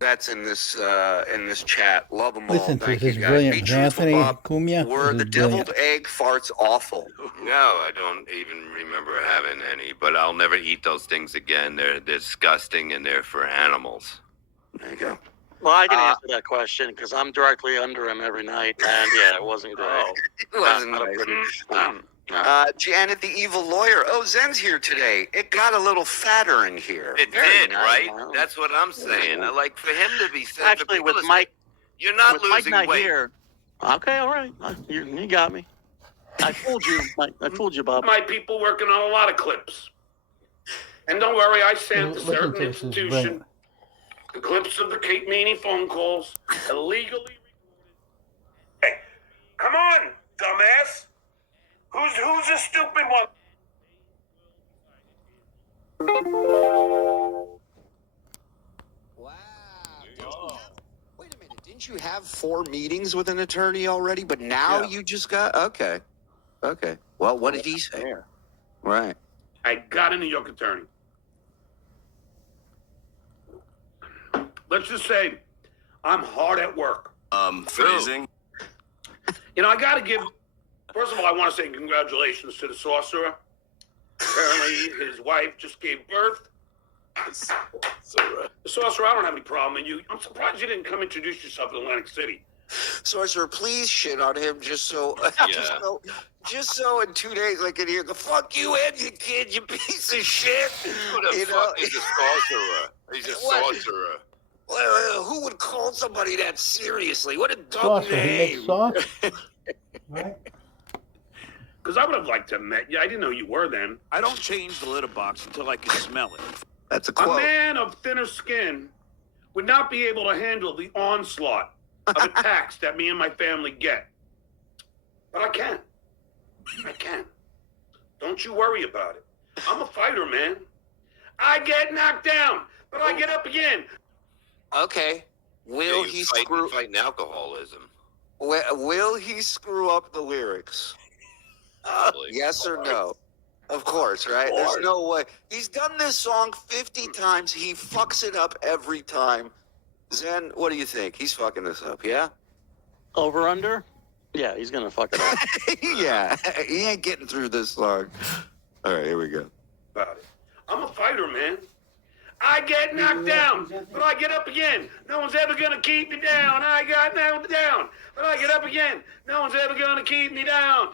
That's in this chat. Love them all. Listen to Thank this you, is guys. brilliant. Be truthful, Anthony Bob. Coomia, Were this the is brilliant. deviled egg farts awful? No, I don't even remember having any, but I'll never eat those things again. They're disgusting and they're for animals. There you go. Well, I can answer that question because I'm directly under him every night, and yeah, it wasn't great. It wasn't Not a nice. pretty- Janet, the evil lawyer. Oh, Zen's here today. It got a little fatter in here. It Very did, nice. right? That's what I'm saying. I like for him to be Actually, with Mike, you're not with Mike losing not weight. here. Okay, all right. You got me. I fooled you, Mike. I fooled you, Bob. My people working on a lot of clips. And don't worry, I sent to Listen certain to this, this is institution brilliant. the clips of the Kate Meany phone calls illegally recorded. Hey, come on, dumbass. Who's the stupid one? Wow. Wait a minute. Didn't you have 4 meetings with an attorney already? But now you just got... Okay. Okay. Well, what did he say? Right. I got a New York attorney. Let's just say I'm hard at work. Phrasing. You know, I got to give... First of all, I want to say congratulations to the sorcerer. Apparently, his wife just gave birth. The sorcerer, I don't have any problem. And I'm surprised you didn't come introduce yourself in Atlantic City. Sorcerer, please shit on him just so... Just so in 2 days I can hear the fuck you and your kid, you piece of shit. Who the fuck is a sorcerer? He's a sorcerer. Well, who would call somebody that seriously? What a dumb Sauce, he name. makes sauce. Right? Because I would have liked to have met you. I didn't know you were then. I don't change the litter box until I can smell it. That's a A quote. man of thinner skin would not be able to handle the onslaught of attacks that me and my family get. But I can. I can. Don't you worry about it. I'm a fighter, man. I get knocked down, but I get up again. Okay. Will he screw... fighting alcoholism? Will he screw up the lyrics? Yes or no? Of course, right? There's no way. He's done this song 50 times. He fucks it up every time. Zen, what do you think? He's fucking this up, yeah? Over under? Yeah, he's gonna fuck it up. Yeah, he ain't getting through this song. All right, here we go. About it. I'm a fighter, man. I get knocked down, but I get up again. No one's ever gonna keep me down. I got knocked down, but I get up again. No one's ever gonna keep me down.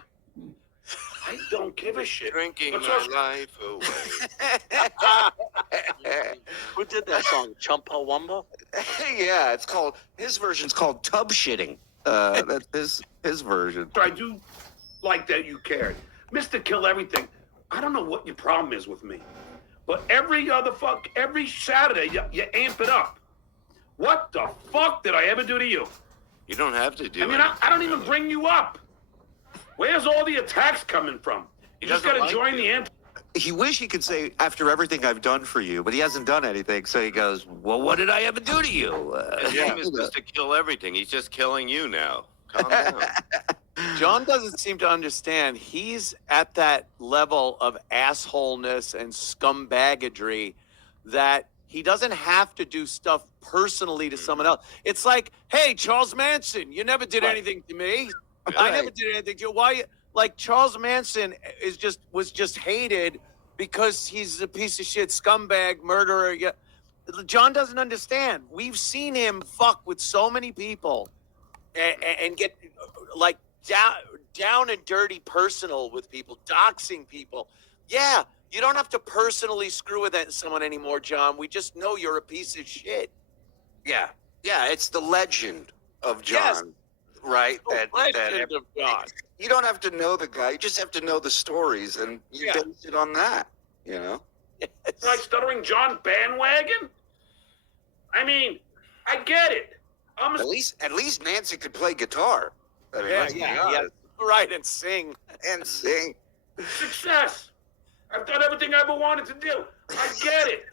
I don't give a shit. Drinking But my so- life away. Who did that song? Chumpawamba? Yeah, it's called... His version's called Tub Shitting. That's his version. I do like that you cared. Mr. Kill Everything, I don't know what your problem is with me, but every Saturday, you amp it up. What the fuck did I ever do to you? You don't have to do I mean, I don't even bring you up. Where's all the attacks coming from? You just doesn't gotta like join you. the amp. He wish he could say, after everything I've done for you, but he hasn't done anything, so he goes, well, what did I ever do to you? His name is Mr. Kill Everything. He's just killing you now. Calm down. John doesn't seem to understand. He's at that level of assholeness and scumbaggery that he doesn't have to do stuff personally to someone else. It's like, hey, Charles Manson, you never did anything to me. I never did anything to you. Why? Like Charles Manson was just hated because he's a piece of shit scumbag murderer. Yeah. John doesn't understand. We've seen him fuck with so many people and get like down and dirty personal with people, doxing people. Yeah, you don't have to personally screw with someone anymore, John. We just know you're a piece of shit. Yeah, it's the legend of John, Yes. right? Legend of John. You don't have to know the guy. You just have to know the stories, and you base it on that, you know? Like Stuttering John bandwagon? I mean, I get it. At least Nancy could play guitar. I mean, let's be honest. Right, and sing. And sing. Success. I've done everything I ever wanted to do. I get it.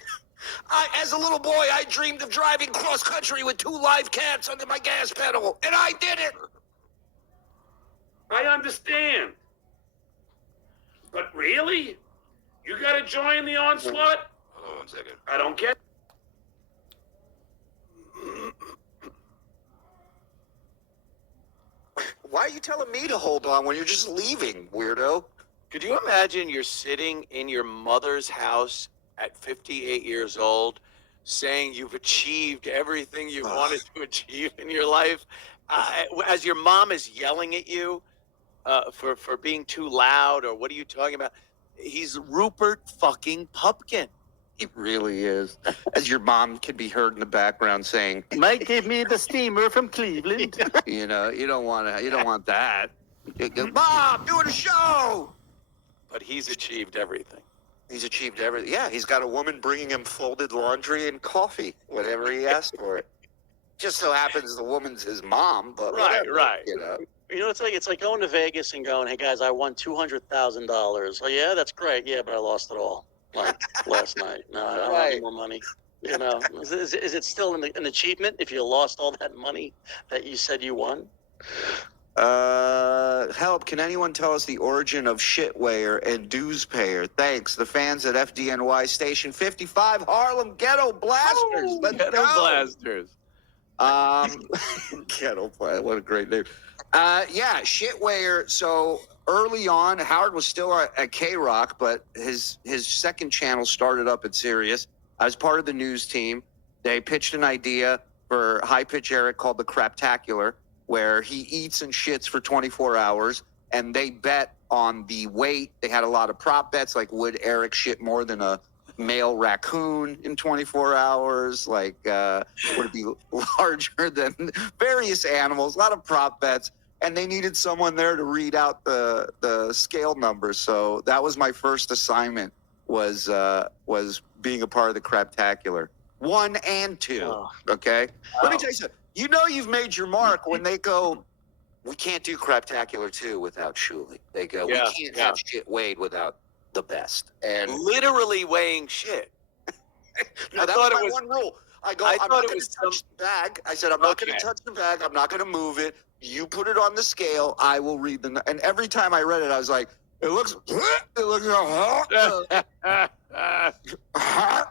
As a little boy, I dreamed of driving cross country with 2 live cats under my gas pedal, and I did it. I understand. But really? You gotta join the onslaught? Hold on 1 second. I don't get it. Why are you telling me to hold on when you're just leaving, weirdo? Could you imagine you're sitting in your mother's house at 58 years old saying you've achieved everything you wanted to achieve in your life as your mom is yelling at you for being too loud or what are you talking about? He's Rupert fucking Pupkin. He really is. As your mom can be heard in the background saying, Mike gave me the steamer from Cleveland. you don't want that. Mom, doing a show. But he's achieved everything. He's achieved everything. Yeah, he's got a woman bringing him folded laundry and coffee, whatever he asked for it. Just so happens the woman's his mom, but whatever, right. You know. You know, it's like going to Vegas and going, "Hey guys, I won $200,000." Oh yeah, that's great. Yeah, but I lost it all like last night. No, I don't have any more money. You know, is it still an achievement if you lost all that money that you said you won? Help. Can anyone tell us the origin of shitweigher and dues payer? Thanks. The fans at FDNY Station 55 Harlem Ghetto Blasters. Let's Ghetto go. Blasters. Ghetto Blasters. What a great name. Yeah, shitweigher. So early on, Howard was still at K-Rock, but his second channel started up at Sirius. I was part of the news team. They pitched an idea for High Pitch Eric called the Craptacular, where he eats and shits for 24 hours, and they bet on the weight. They had a lot of prop bets, like would Eric shit more than a male raccoon in 24 hours? Like, would it be larger than various animals? A lot of prop bets, and they needed someone there to read out the scale numbers. So that was my first assignment, was being a part of the Craptacular 1 and 2. Oh. Okay, let me tell you something. You know you've made your mark when they go, we can't do Craptacular 2 without Shuley. They go, we can't have shit weighed without the best. And Literally weighing shit. no, that was my one rule. I go, I'm not going to touch the bag. I said, I'm not going to touch the bag. I'm not going to move it. You put it on the scale. I will read the. And every time I read it, I was like, it looks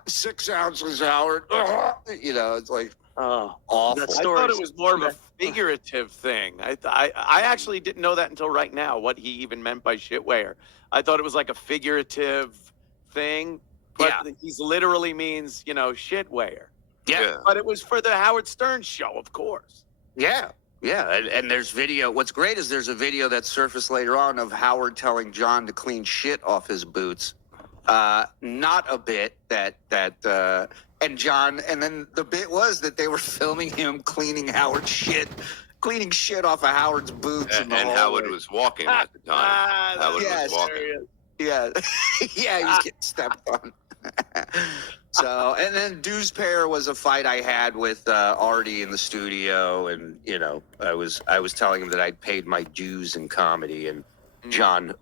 6 ounces, Howard. You know, it's like, Oh, awful. that I story. thought it was more of a figurative thing. I actually didn't know that until right now, what he even meant by shitweigher. I thought it was like a figurative thing, but he's literally means, shitweigher. Yeah. But it was for the Howard Stern show, of course. Yeah. Yeah. And there's video. What's great is there's a video that surfaced later on of Howard telling John to clean shit off his boots. Not a bit and John, and then the bit was that they were filming him cleaning cleaning shit off of Howard's boots. And Howard was walking at the time. Howard yes. was walking. Yeah. Yeah, he was getting stepped on. So, and then Dues Pair was a fight I had with Artie in the studio, and I was telling him that I'd paid my dues in comedy, and John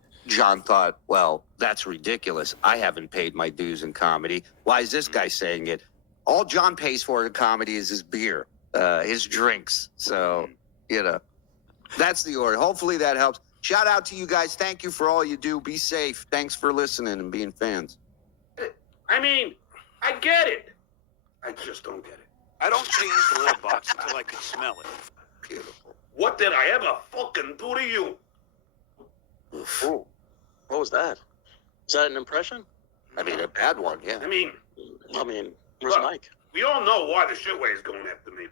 thought, well, that's ridiculous. I haven't paid my dues in comedy. Why is this guy saying it? All John pays for in comedy is his beer, his drinks. So, that's the order. Hopefully that helps. Shout out to you guys. Thank you for all you do. Be safe. Thanks for listening and being fans. I mean, I get it. I just don't get it. I don't change the litter box until I can smell it. Beautiful. What did I ever fucking do to you? Oh, what was that? Is that an impression? I mean, a bad one, yeah. I mean, Where's look, Mike? we all know why the shitway is going after me.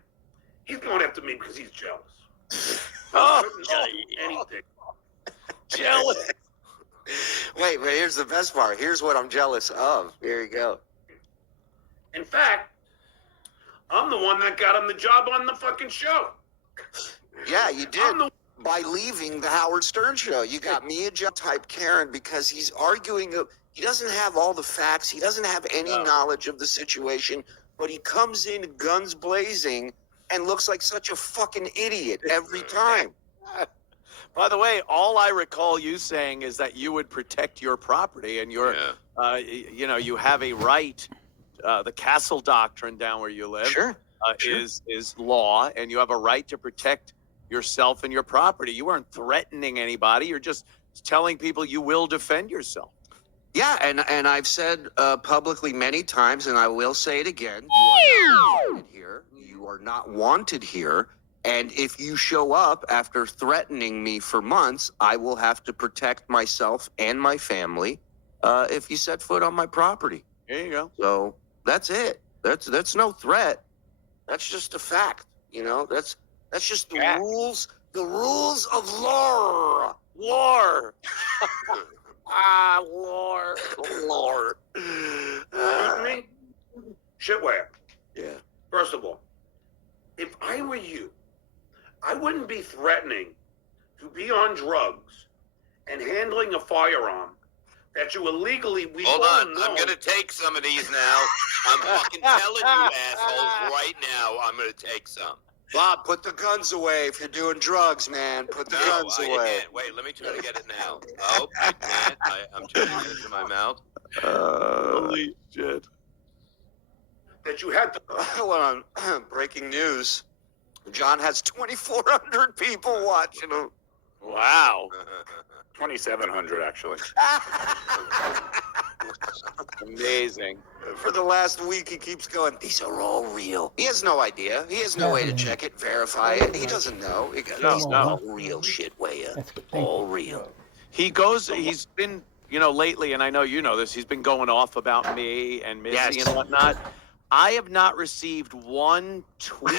He's going after me because he's jealous. Anything. Jealous. Wait, but here's the best part. Here's what I'm jealous of. Here you go. In fact, I'm the one that got him the job on the fucking show. Yeah, you did. I'm the By leaving the Howard Stern show. You got me a type Karen because he's arguing. He doesn't have all the facts. He doesn't have any knowledge of the situation, but he comes in guns blazing and looks like such a fucking idiot every time. By the way, all I recall you saying is that you would protect your property and you have a right the castle doctrine down where you live Sure. is law, and you have a right to protect yourself and your property. You weren't threatening anybody. You're just telling people you will defend yourself. Yeah, and I've said publicly many times, and I will say it again: you are not wanted here. You are not wanted here. And if you show up after threatening me for months, I will have to protect myself and my family if you set foot on my property. There you go. So that's it. That's no threat. That's just a fact. You know, that's just the rules. The rules of law. War. Lord. Lord. Me? Shitware. Yeah. First of all, if I were you, I wouldn't be threatening to be on drugs and handling a firearm that you illegally. Hold on, I'm gonna take some of these now. I'm fucking telling you, assholes, right now. I'm gonna take some. Bob, put the guns away if you're doing drugs, man. Put the guns I away. can't. Wait, let me try to get it now. Oh, I can't. I'm trying to get it to my mouth. Holy shit. That you had to. Well, on breaking news, John has 2,400 people watching him. Wow. 2,700 actually. Amazing. For the last week, he keeps going, these are all real. He has no idea. He has no way to check it, verify it. He doesn't know. These are all real shit, Waya. All real. He's been, lately, and I know you know this, he's been going off about me and Missy and whatnot. I have not received one tweet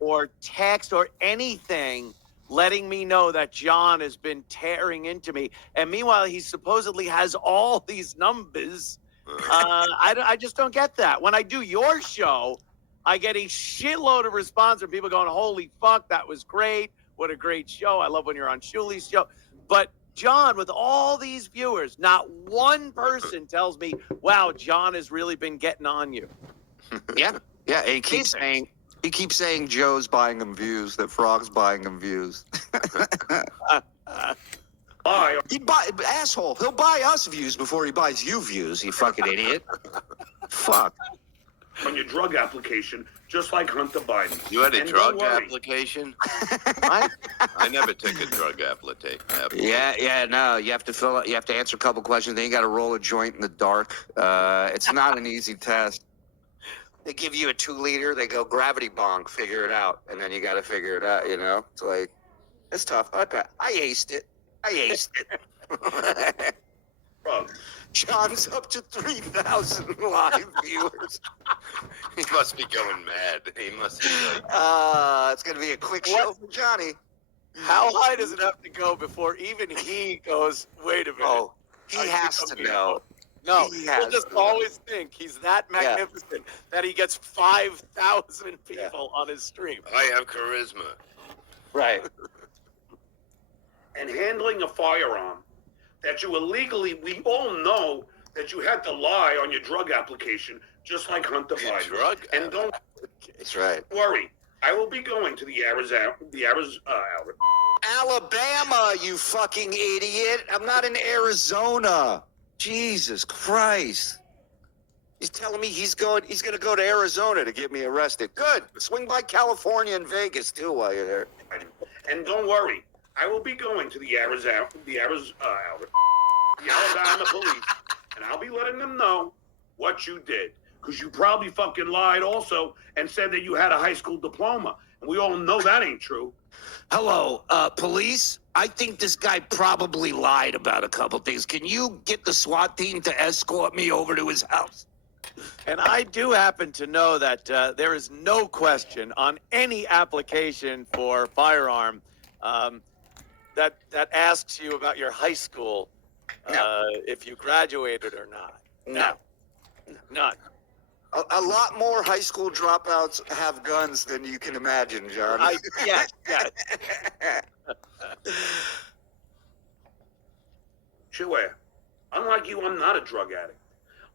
or text or anything letting me know that John has been tearing into me. And meanwhile, he supposedly has all these numbers. I just don't get that. When I do your show, I get a shitload of response from people going, holy fuck, that was great. What a great show. I love when you're on Shuli's show. But John, with all these viewers, not one person tells me, wow, John has really been getting on you. Yeah. Yeah. He keeps saying Joe's buying him views, that Frog's buying him views. Asshole. He'll buy us views before he buys you views, you fucking idiot. Fuck. On your drug application, just like Hunter Biden. You had a And drug don't worry. application? What? I never took a drug application. Yeah, no. You have to fill out. You have to answer a couple questions. Then you got to roll a joint in the dark. It's not an easy test. They give you a 2-liter. They go gravity bong, figure it out, and then you got to figure it out. It's like it's tough. I aced it. Drugs. John's up to 3,000 live viewers. He must be going mad. He must be like, It's gonna be a quick show for Johnny. How high does it have to go before even he goes, wait a minute? Oh, he I has think to I'm know. No, He he'll has just to know. always think he's that magnificent that he gets 5,000 people on his stream. I have charisma. Right. And handling a firearm that you illegally, we all know that you had to lie on your drug application, just like Hunter Your Biden. drug And don't That's right. worry, I will be going to the Alabama, you fucking idiot. I'm not in Arizona. Jesus Christ. He's telling me he's going to go to Arizona to get me arrested. Good. Swing by California and Vegas too while you're there. And don't worry, I will be going to the Alabama police, and I'll be letting them know what you did. Because you probably fucking lied also and said that you had a high school diploma. And we all know that ain't true. Hello, police. I think this guy probably lied about a couple things. Can you get the SWAT team to escort me over to his house? And I do happen to know that there is no question on any application for firearm that asks you about your high school, if you graduated or not. No. None. A lot more high school dropouts have guns than you can imagine, John. Yes. Chue, unlike you, I'm not a drug addict.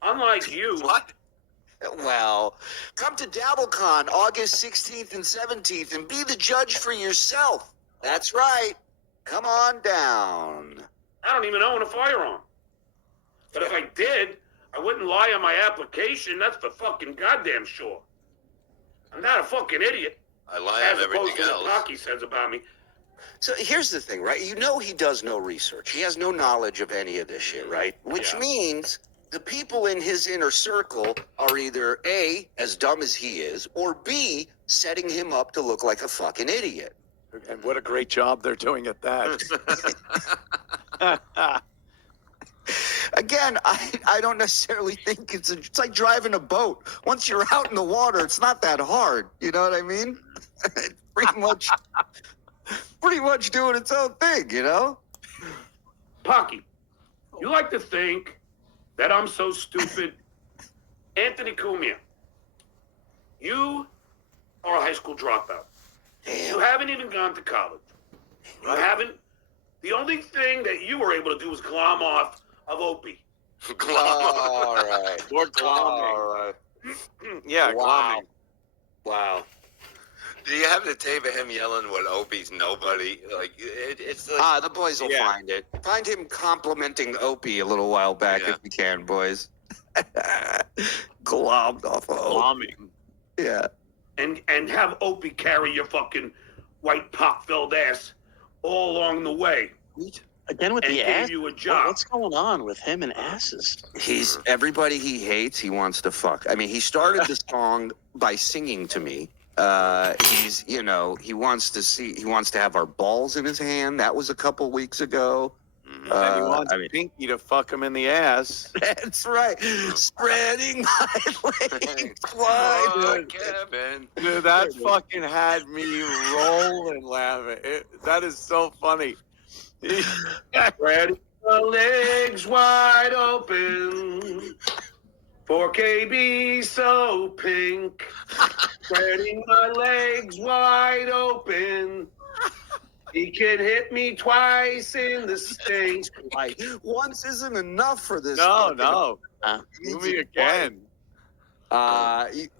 Unlike you, What? Well, come to DabbleCon August 16th and 17th and be the judge for yourself. That's right. Come on down. I don't even own a firearm. But if I did, I wouldn't lie on my application. That's for fucking goddamn sure. I'm not a fucking idiot. I lie As on opposed everything to else. what Pocky says about me. So here's the thing, right? You know he does no research. He has no knowledge of any of this shit, right? Which means the people in his inner circle are either A, as dumb as he is, or B, setting him up to look like a fucking idiot. And what a great job they're doing at that. Again, I don't necessarily think it's like driving a boat. Once you're out in the water, it's not that hard. You know what I mean? It's pretty much doing its own thing, you know? Pocky, you like to think that I'm so stupid. Anthony Coomia, you are a high school dropout. Damn. You haven't even gone to college. You haven't. The only thing that you were able to do was glom off of Opie. All right. Or glomming. All right. Yeah, Wow. glomming. Wow. Do you have the tape of him yelling what Opie's nobody? Like, it's like... The boys will Yeah. find it. Find him complimenting Opie a little while back Yeah. if you can, boys. Glommed off of Opie. Glomming. Yeah. And have Opie carry your fucking white pock-filled ass all along the way. Again with And the gave ass. you a job. What's going on with him and asses? He's everybody he hates, he wants to fuck. I mean, he started the song by singing to me. He's, you know, he wants to have our balls in his hand. That was a couple weeks ago. And he wants Pinky to fuck him in the ass. That's right. Spreading my legs wide. Oh, Kevin. Dude, that fucking had me rolling laughing. That is so funny. Spreading my legs wide open for KB so pink. Spreading my legs wide open. He can hit me twice in the stink. Like, once isn't enough for this. No, fucking- no. He Do needs me it again.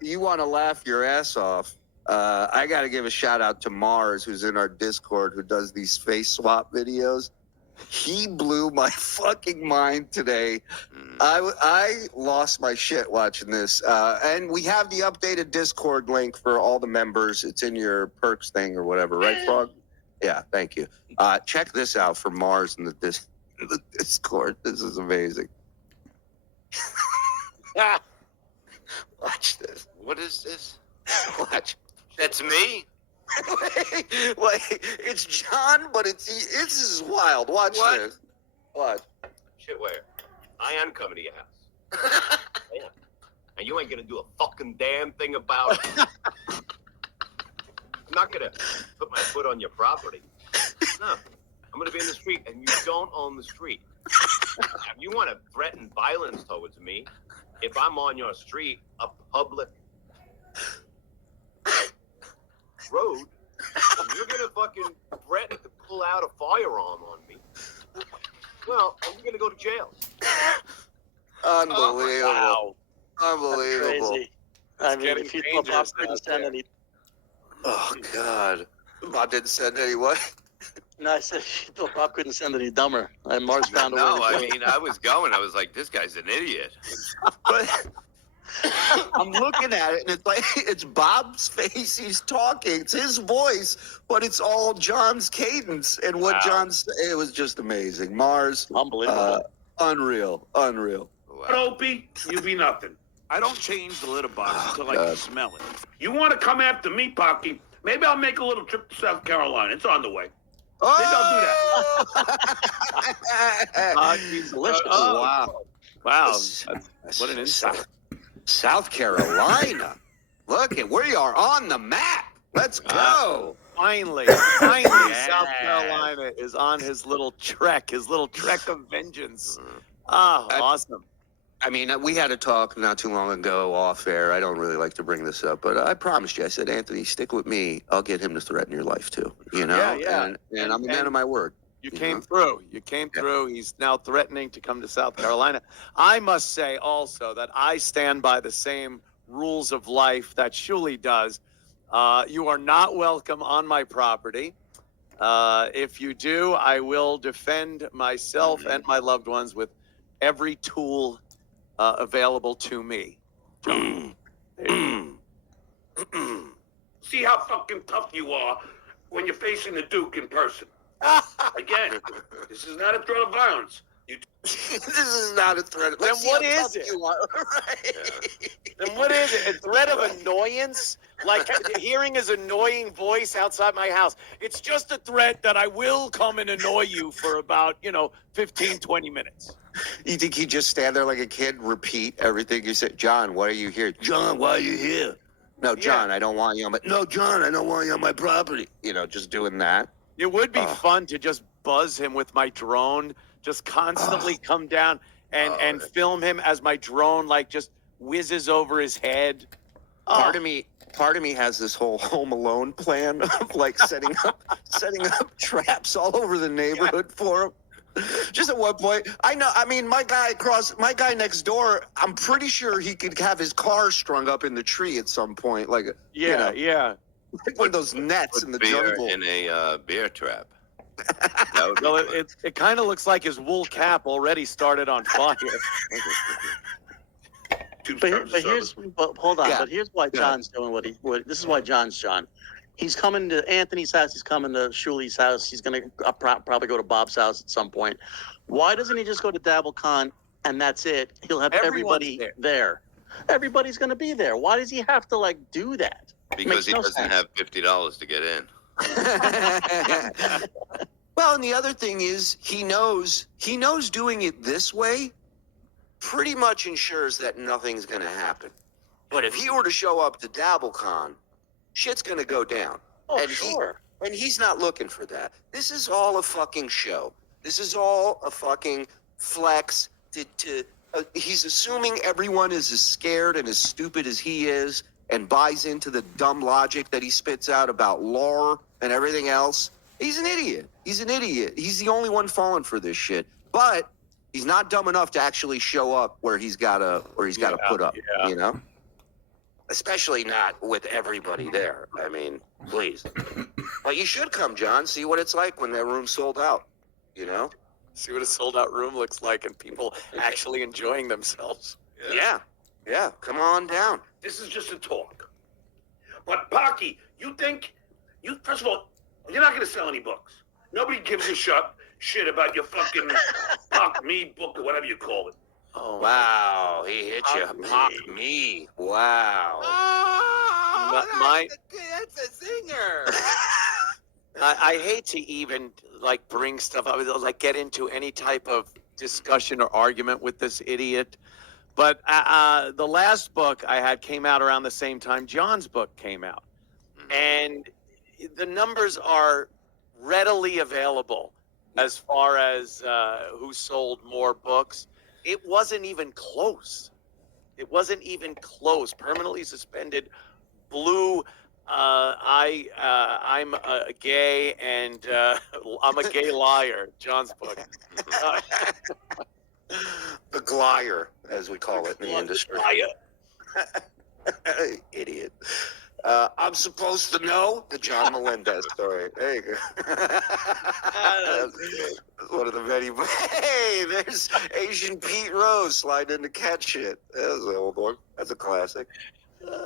You want to laugh your ass off. I got to give a shout out to Mars, who's in our Discord, who does these face swap videos. He blew my fucking mind today. I lost my shit watching this. And we have the updated Discord link for all the members. It's in your perks thing or whatever, right, Frog? Yeah, thank you. Check this out for Mars in the Discord. This is amazing. Watch this. What is this? Watch. That's me? Wait, it's John, but this is wild. Watch What? this. Watch. Shit, where? I am coming to your house. I am. And you ain't gonna do a fucking damn thing about it. I'm not gonna put my foot on your property. No. I'm gonna be in the street, and you don't own the street. If you want to threaten violence towards me, if I'm on your street, a public road, you're gonna fucking threaten to pull out a firearm on me. Well, you're gonna go to jail. Unbelievable. Wow. Unbelievable. Crazy. I mean, getting if you thought Bob dangerous couldn't out send there. any, Oh, God. Bob didn't send any what? no, I said if you thought Bob couldn't send any dumber, and Mars found a way. No, to I do it. mean, I was going. I was like, this guy's an idiot. But I'm looking at it, and it's like it's Bob's face. He's talking. It's his voice, but it's all John's cadence and what Wow. John's. It was just amazing. Mars, Unbelievable. unreal. But Opie, you be nothing. I don't change the litter box until I can smell it. You want to come after me, Pocky? Maybe I'll make a little trip to South Carolina. It's on the way. Oh! He's delicious. Wow. Wow. What an insight. South Carolina. Look at we are on the map. Let's go. Finally, South Yeah. Carolina is on his little trek of vengeance. Ah, awesome. I mean, we had a talk not too long ago off air. I don't really like to bring this up, but I promised you. I said, Anthony, stick with me. I'll get him to threaten your life too. You know? Yeah. And I'm a man of my word. You came through. You came through. He's now threatening to come to South Carolina. I must say also that I stand by the same rules of life that Shuli does. You are not welcome on my property. If you do, I will defend myself and my loved ones with every tool available to me. John. See how fucking tough you are when you're facing the Duke in person. Again, this is not a threat of violence. This is not a threat. Then Let's see what how is tough it? you are. Right. Then what is it? A threat of annoyance? Like hearing his annoying voice outside my house. It's just a threat that I will come and annoy you for about, 15, 20 minutes. You think he'd just stand there like a kid, repeat everything you said? John, why are you here? John, why are you here? No, John, I don't want you on my... No, John, I don't want you on my property. Just doing that. It would be fun to just buzz him with my drone, just constantly come down and film him as my drone, like, just whizzes over his head. Part of me has this whole Home Alone plan of like setting up traps all over the neighborhood for him. Just at one point, my guy next door, I'm pretty sure he could have his car strung up in the tree at some point, like one of those nets in the jungle. In a beer trap. Well, it kind of looks like his wool cap already started on fire. Hold on. But here's why John's doing what this is why John's John. He's coming to Anthony's house. He's coming to Shuli's house. He's going to probably go to Bob's house at some point. Why doesn't he just go to DabbleCon and that's it? He'll have everybody there. Everybody's going to be there. Why does he have to do that? Because he doesn't have $50 to get in. Well, and the other thing is he knows doing it this way pretty much ensures that nothing's going to happen. But if he were to show up to DabbleCon, shit's going to go down. Oh, and sure. And he's not looking for that. This is all a fucking show. This is all a fucking flex. He's assuming everyone is as scared and as stupid as he is and buys into the dumb logic that he spits out about lore and everything else. He's an idiot. He's the only one falling for this shit. But he's not dumb enough to actually show up where he's gotta put up, Especially not with everybody there. I mean, please. But you should come, John. See what it's like when that room's sold out. See what a sold out room looks like and people actually enjoying themselves. Yeah. Come on down. This is just a talk. But Pocky, first of all, you're not going to sell any books. Nobody gives a shit about your fucking Pock Me book or whatever you call it. Oh, wow, he hit you. Pock Me. Wow. That's a zinger. I hate to even bring stuff up, get into any type of discussion or argument with this idiot. But the last book I had came out around the same time John's book came out. And the numbers are readily available as far as who sold more books. It wasn't even close. Permanently suspended, blue. I'm gay and I'm a gay liar. John's book. The glier, as we call it in the industry. Idiot. I'm supposed to know the John Melendez story. There you go. That's one of the many. Hey, there's Asian Pete Rose sliding into cat shit. That was an old one. That's a classic.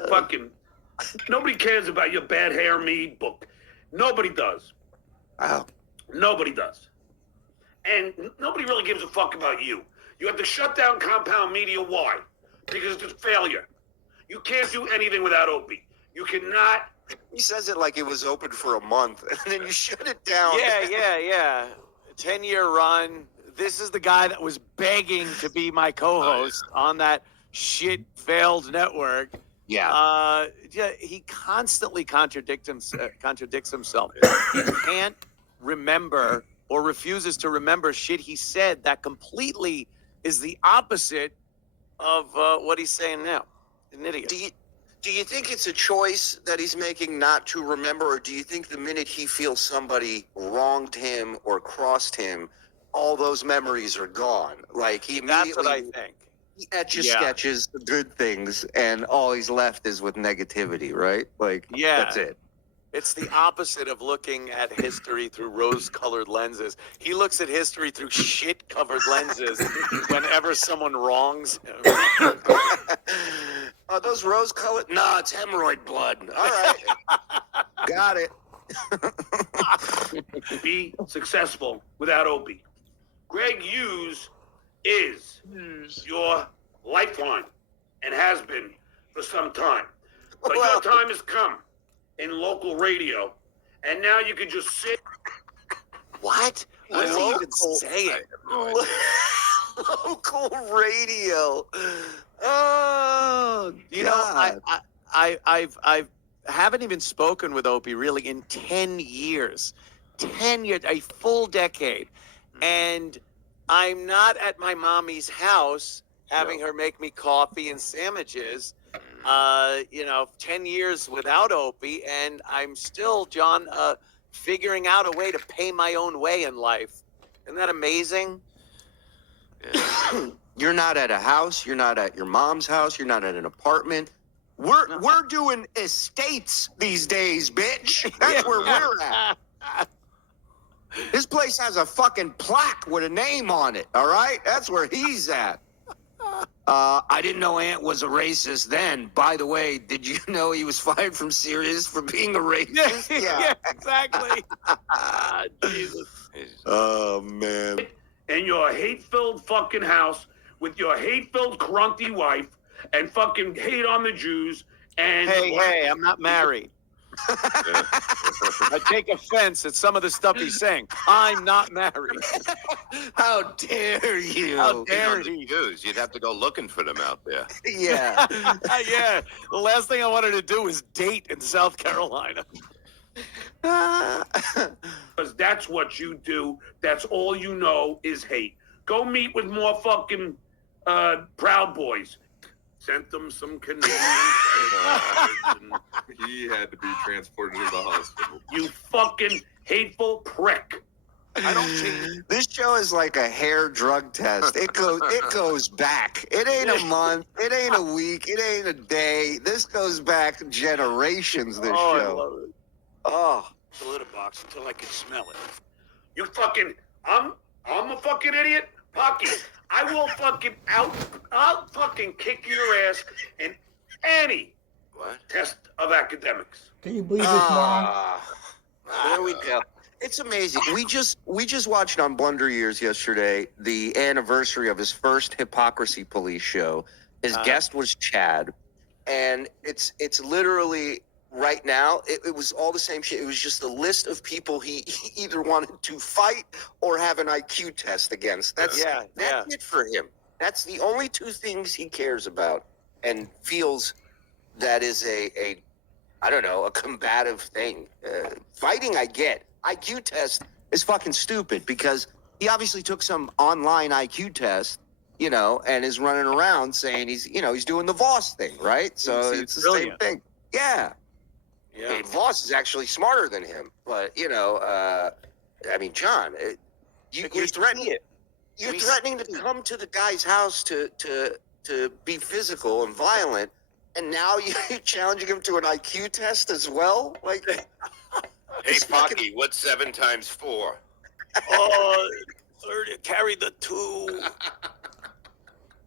Fucking nobody cares about your bad hair me book. Nobody does. Wow. Nobody does. And nobody really gives a fuck about you. You have to shut down Compound Media. Why? Because it's a failure. You can't do anything without Opie. You cannot. He says it like it was open for a month, and then you shut it down. Yeah. 10-year run. This is the guy that was begging to be my co-host on that shit failed network. Yeah. He constantly contradicts himself. He can't remember or refuses to remember shit he said that completely is the opposite of what he's saying now. An idiot. Do you think it's a choice that he's making not to remember, or do you think the minute he feels somebody wronged him or crossed him, all those memories are gone? Like he immediately, that's what I think. He sketches the good things, and all he's left is with negativity, right? That's it. It's the opposite of looking at history through rose-colored lenses. He looks at history through shit-covered lenses whenever someone wrongs him. Are those rose-colored? No, it's hemorrhoid blood. All right. Got it. Be successful without Opie. Greg Hughes is your lifeline and has been for some time. But Well- your time has come in local radio, and now you can just sit. What? What is he even Local- saying? Local radio. Oh, You know, God. I haven't even spoken with Opie really in 10 years. 10 years, a full decade. And I'm not at my mommy's house having her make me coffee and sandwiches. 10 years without Opie, and I'm still, John, figuring out a way to pay my own way in life. Isn't that amazing? You're not at a house. You're not at your mom's house. You're not at an apartment. We're doing estates these days, bitch. That's where we're at. This place has a fucking plaque with a name on it. All right, that's where he's at. I didn't know Ant was a racist then. By the way, did you know he was fired from Sirius for being a racist? Yeah, exactly. Jesus. Oh, man. In your hate-filled fucking house with your hate-filled crunty wife and fucking hate on the Jews and Hey, I'm not married. I take offense at some of the stuff he's saying. I'm not married. How dare you? How dare On the he? Jews, you'd have to go looking for them out there. Yeah. Yeah, the last thing I wanted to do was date in South Carolina. because that's what you do. That's all you know is hate. Go meet with more fucking Proud Boys. Sent them some Canadian and He had to be transported to the hospital. you fucking hateful prick. I don't change. This show is like a hair drug test. It goes back. It ain't a month. It ain't a week. It ain't a day. This goes back generations. This I show. love it. Oh, The litter box until I could smell it. You fucking, I'm a fucking idiot. Pocky, I'll fucking kick your ass in any What? test of academics. Can you believe this, Mom? there we go. It's amazing. We just watched on Blunder Years yesterday the anniversary of his first Hypocrisy Police show. His guest was Chad, and it's literally right now. It was all the same shit. It was just a list of people he either wanted to fight or have an IQ test against. That's it for him. That's the only two things he cares about and feels that is a combative thing. Fighting, I get. IQ test is fucking stupid because he obviously took some online IQ test, and is running around saying he's doing the Voss thing, right? So He's it's the brilliant. same thing. Yeah. Yeah. Hey, Voss is actually smarter than him, but John, you're threatening it. You're threatening to come to the guy's house to be physical and violent, and now you're challenging him to an IQ test as well. Like, Hey, Pocky, what's 7 times 4? Oh, 30, carry the 2.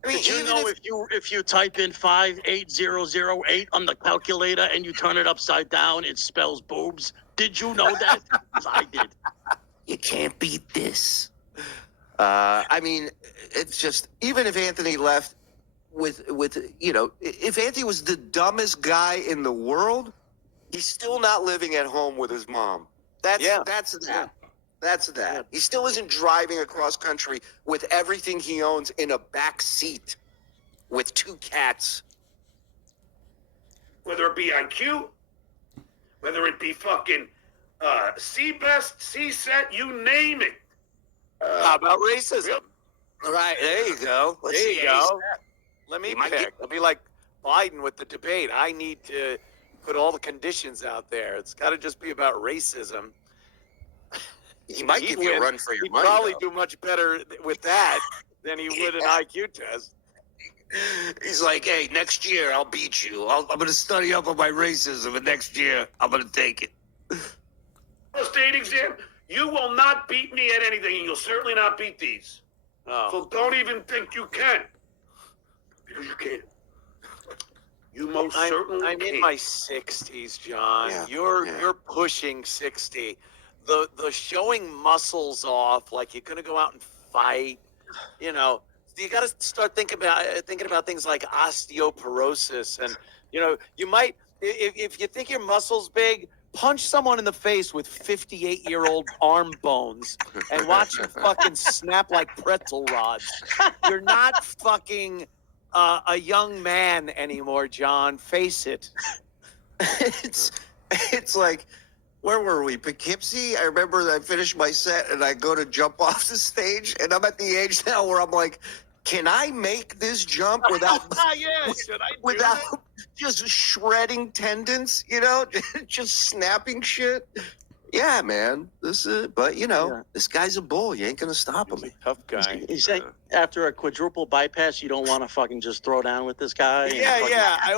I mean, Did you even know if you type in 58008 on the calculator and you turn it upside down, it spells boobs? Did you know that? 'Cause I did. you can't beat this. It's just, even if Anthony left with if Anthony was the dumbest guy in the world, he's still not living at home with his mom. That's that. That's that. He still isn't driving across country with everything he owns in a back seat with 2 cats. Whether it be IQ, whether it be fucking C-Best, C-Set, you name it. How about racism? All right, there you go. Let's There see you go. Let me He might pick. get- It'll be like Biden with the debate. I need to put all the conditions out there. It's got to just be about racism. He might He'd give you a win. run for your He'd money. probably though. do much better with that than he would an IQ test. He's like, hey, next year I'll beat you. I'm going to study up on my racism, and next year I'm going to take it. State exam, you will not beat me at anything, and you'll certainly not beat these. Oh. So don't even think you can. Because you can't. You most certainly I'm can't. in my 60s, John. Yeah, You're pushing 60. The showing muscles off, like you're gonna go out and fight. You know, you got to start thinking about things like osteoporosis, and you might if you think your muscles big, punch someone in the face with 58-year-old arm bones and watch them fucking snap like pretzel rods. You're not fucking a young man anymore, John. Face it. It's like, where were we? Poughkeepsie? I remember that I finished my set and I go to jump off the stage, and I'm at the age now where I'm like, can I make this jump without without just shredding tendons? Just snapping shit. Yeah, man. But this guy's a bull. You ain't gonna stop him. He's a tough guy. You say after a quadruple bypass, you don't want to fucking just throw down with this guy? Yeah. I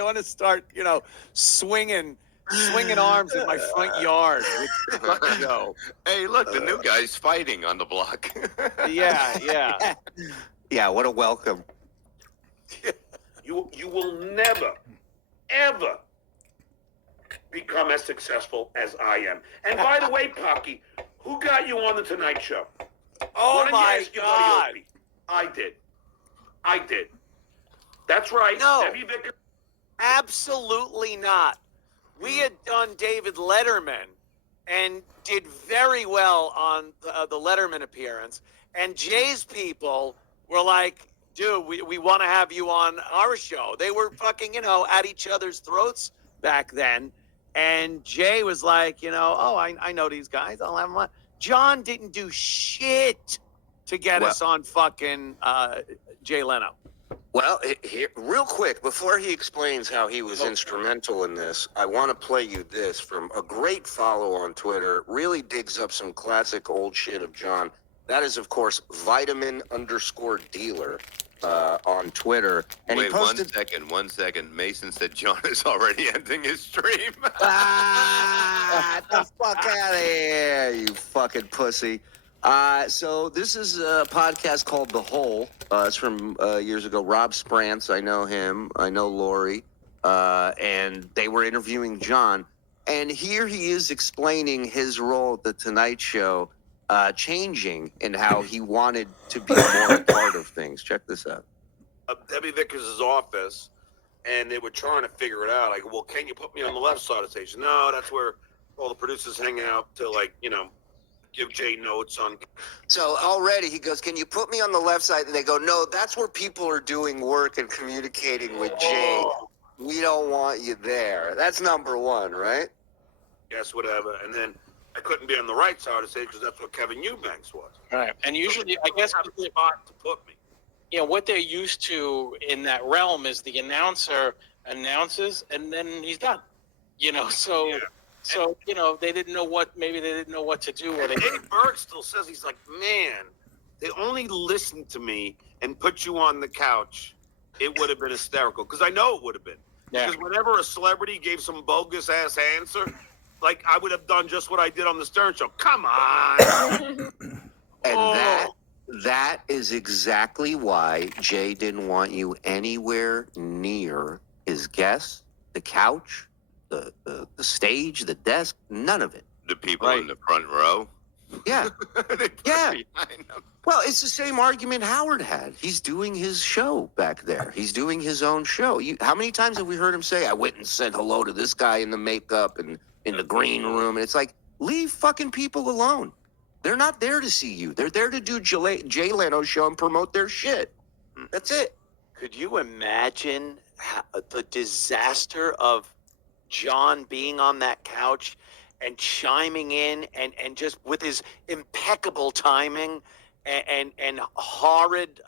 want to start, swinging arms in my front yard with Joe. Hey, look, the new guy's fighting on the block. Yeah. Yeah, what a welcome. You will never, ever become as successful as I am. And by the way, Pocky, who got you on the Tonight Show? Oh Why don't you my ask your buddy God. Opie? I did. That's right. No. Debbie Vickers. Absolutely not. We had done David Letterman and did very well on the Letterman appearance. And Jay's people were like, dude, we want to have you on our show. They were fucking, at each other's throats back then. And Jay was like, I know these guys. I'll have them on. John didn't do shit to get us on fucking Jay Leno. Well, here, real quick, before he explains how he was instrumental in this, I want to play you this from a great follow on Twitter. Really digs up some classic old shit of John. That is, of course, vitamin_dealer on Twitter. And Wait, he posted... 1 second. Mason said John is already ending his stream. Get the fuck out of here, you fucking pussy. So this is a podcast called The Hole. It's from years ago. Rob Sprance, I know him. I know Lori. And they were interviewing John. And here he is explaining his role at The Tonight Show, changing in how he wanted to be more a part of things. Check this out. Debbie Vickers' office, and they were trying to figure it out. Like, well, can you put me on the left side of the stage? No, that's where all the producers hang out to, give Jay notes on. So already he goes, can you put me on the left side? And they go, no, that's where people are doing work and communicating with Jay. We don't want you there. That's number one, right? Yes, whatever. And then I couldn't be on the right side of the stage because that's what Kevin Eubanks was. Right. And usually, I guess, have a spot to put me. what they're used to in that realm is the announcer announces and then he's done. So. Yeah. So, they didn't know what to do. Or Dave Berg still says, he's like, man, they only listened to me and put you on the couch. It would have been hysterical. Because I know it would have been. Yeah. Because whenever a celebrity gave some bogus ass answer, I would have done just what I did on the Stern Show. Come on. And that is exactly why Jay didn't want you anywhere near his guests, the couch, the stage, the desk, none of it. The people in the front row. Yeah. They put Yeah. behind them. Well, it's the same argument Howard had. He's doing his show back there. He's doing his own show. How many times have we heard him say, I went and said hello to this guy in the makeup and in the green room? And it's like, leave fucking people alone. They're not there to see you. They're there to do Jay Leno's show and promote their shit. That's it. Could you imagine the disaster of John being on that couch and chiming in and just with his impeccable timing and horrid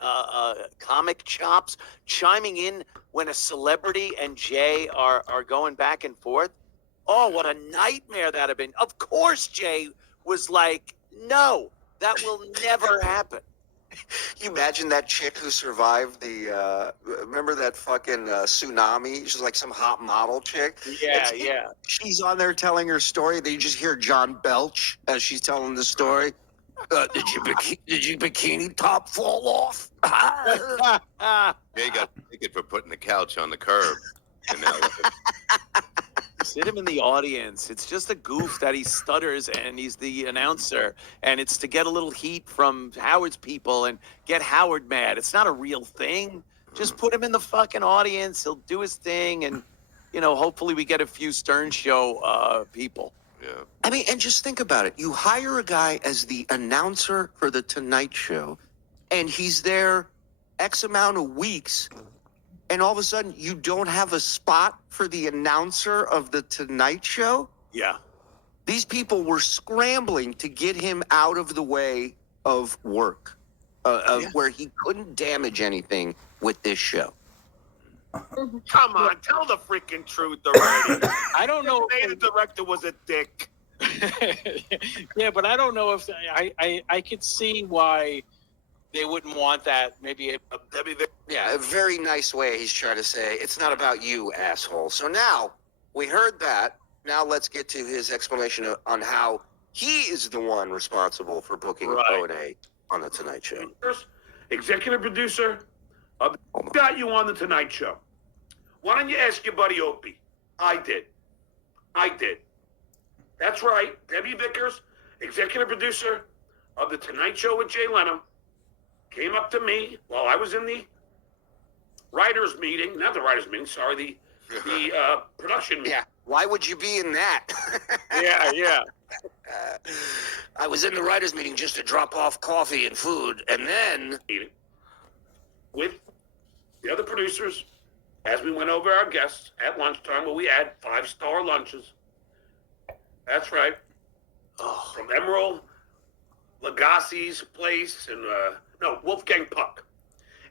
comic chops, chiming in when a celebrity and Jay are going back and forth? Oh, what a nightmare that'd have been. Of course Jay was like, no, that will never happen. You imagine that chick who survived the, remember that fucking tsunami? She's like some hot model chick. Yeah, And yeah. she's on there telling her story. Then you just hear John belch as she's telling the story. Did your bikini top fall off? Yeah, you got a ticket for putting the couch on the curb. You know? Sit him in the audience. It's just a goof that he stutters and he's the announcer, and it's to get a little heat from Howard's people and get Howard mad. It's not a real thing. Just put him in the fucking audience. He'll do his thing, and hopefully we get a few Stern Show people. Yeah. I mean, and just think about it. You hire a guy as the announcer for the Tonight Show, and he's there X amount of weeks, and all of a sudden you don't have a spot for the announcer of the Tonight Show? Yeah. These people were scrambling to get him out of the way of work, where he couldn't damage anything with this show. Come on, tell the freaking truth already. I don't know. The director was a dick. Yeah, but I don't know if I could see why they wouldn't want that. Maybe Yeah, a very nice way he's trying to say, it's not about you, asshole. So now, we heard that. Now let's get to his explanation on how he is the one responsible for booking O&A on The Tonight Show. First, executive producer, got you on The Tonight Show. Why don't you ask your buddy Opie? I did. That's right. Debbie Vickers, executive producer of The Tonight Show with Jay Leno, came up to me while I was in the writers meeting, not the writers meeting, sorry, the production meeting. Yeah, why would you be in that? yeah. I was in the writers meeting just to drop off coffee and food, and then Meeting with the other producers as we went over our guests at lunchtime, where we had 5-star lunches. That's right. From Emerald Lagasse's place and Wolfgang Puck.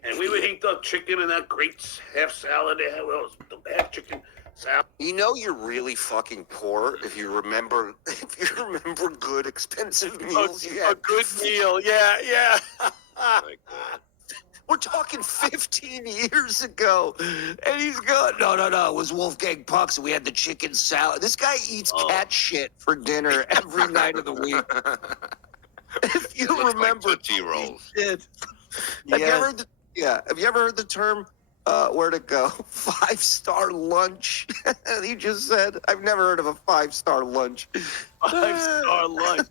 And we would eat the chicken and that great half salad. The half chicken salad. you know you're really fucking poor if you remember good expensive meals. A good meal. Yeah. Like that. We're talking 15 years ago, and he's going, no, it was Wolfgang Puck's, and we had the chicken salad. This guy eats cat shit for dinner every night of the week. If you Looks remember, like Tootsie Rolls. Have you ever heard have you ever heard the term, where'd it go? 5-star lunch? He just said, I've never heard of a 5-star lunch. 5-star lunch.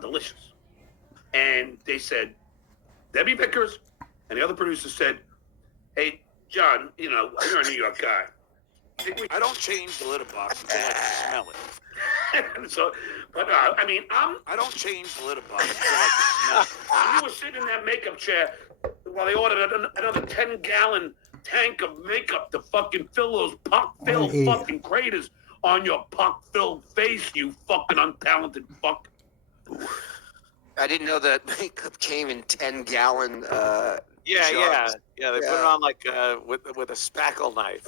Delicious. And they said, Debbie Vickers and the other producers said, hey, John, you're a New York guy. I don't change the litter box until I can smell it. So, but I don't change the litter box until I can smell it. you were sitting in that makeup chair while they ordered another 10-gallon tank of makeup to fucking fill those puck-filled fucking craters on your puck-filled face, you fucking untalented fuck. I didn't know that makeup came in 10-gallon Yeah. jars. They put it on like with a spackle knife.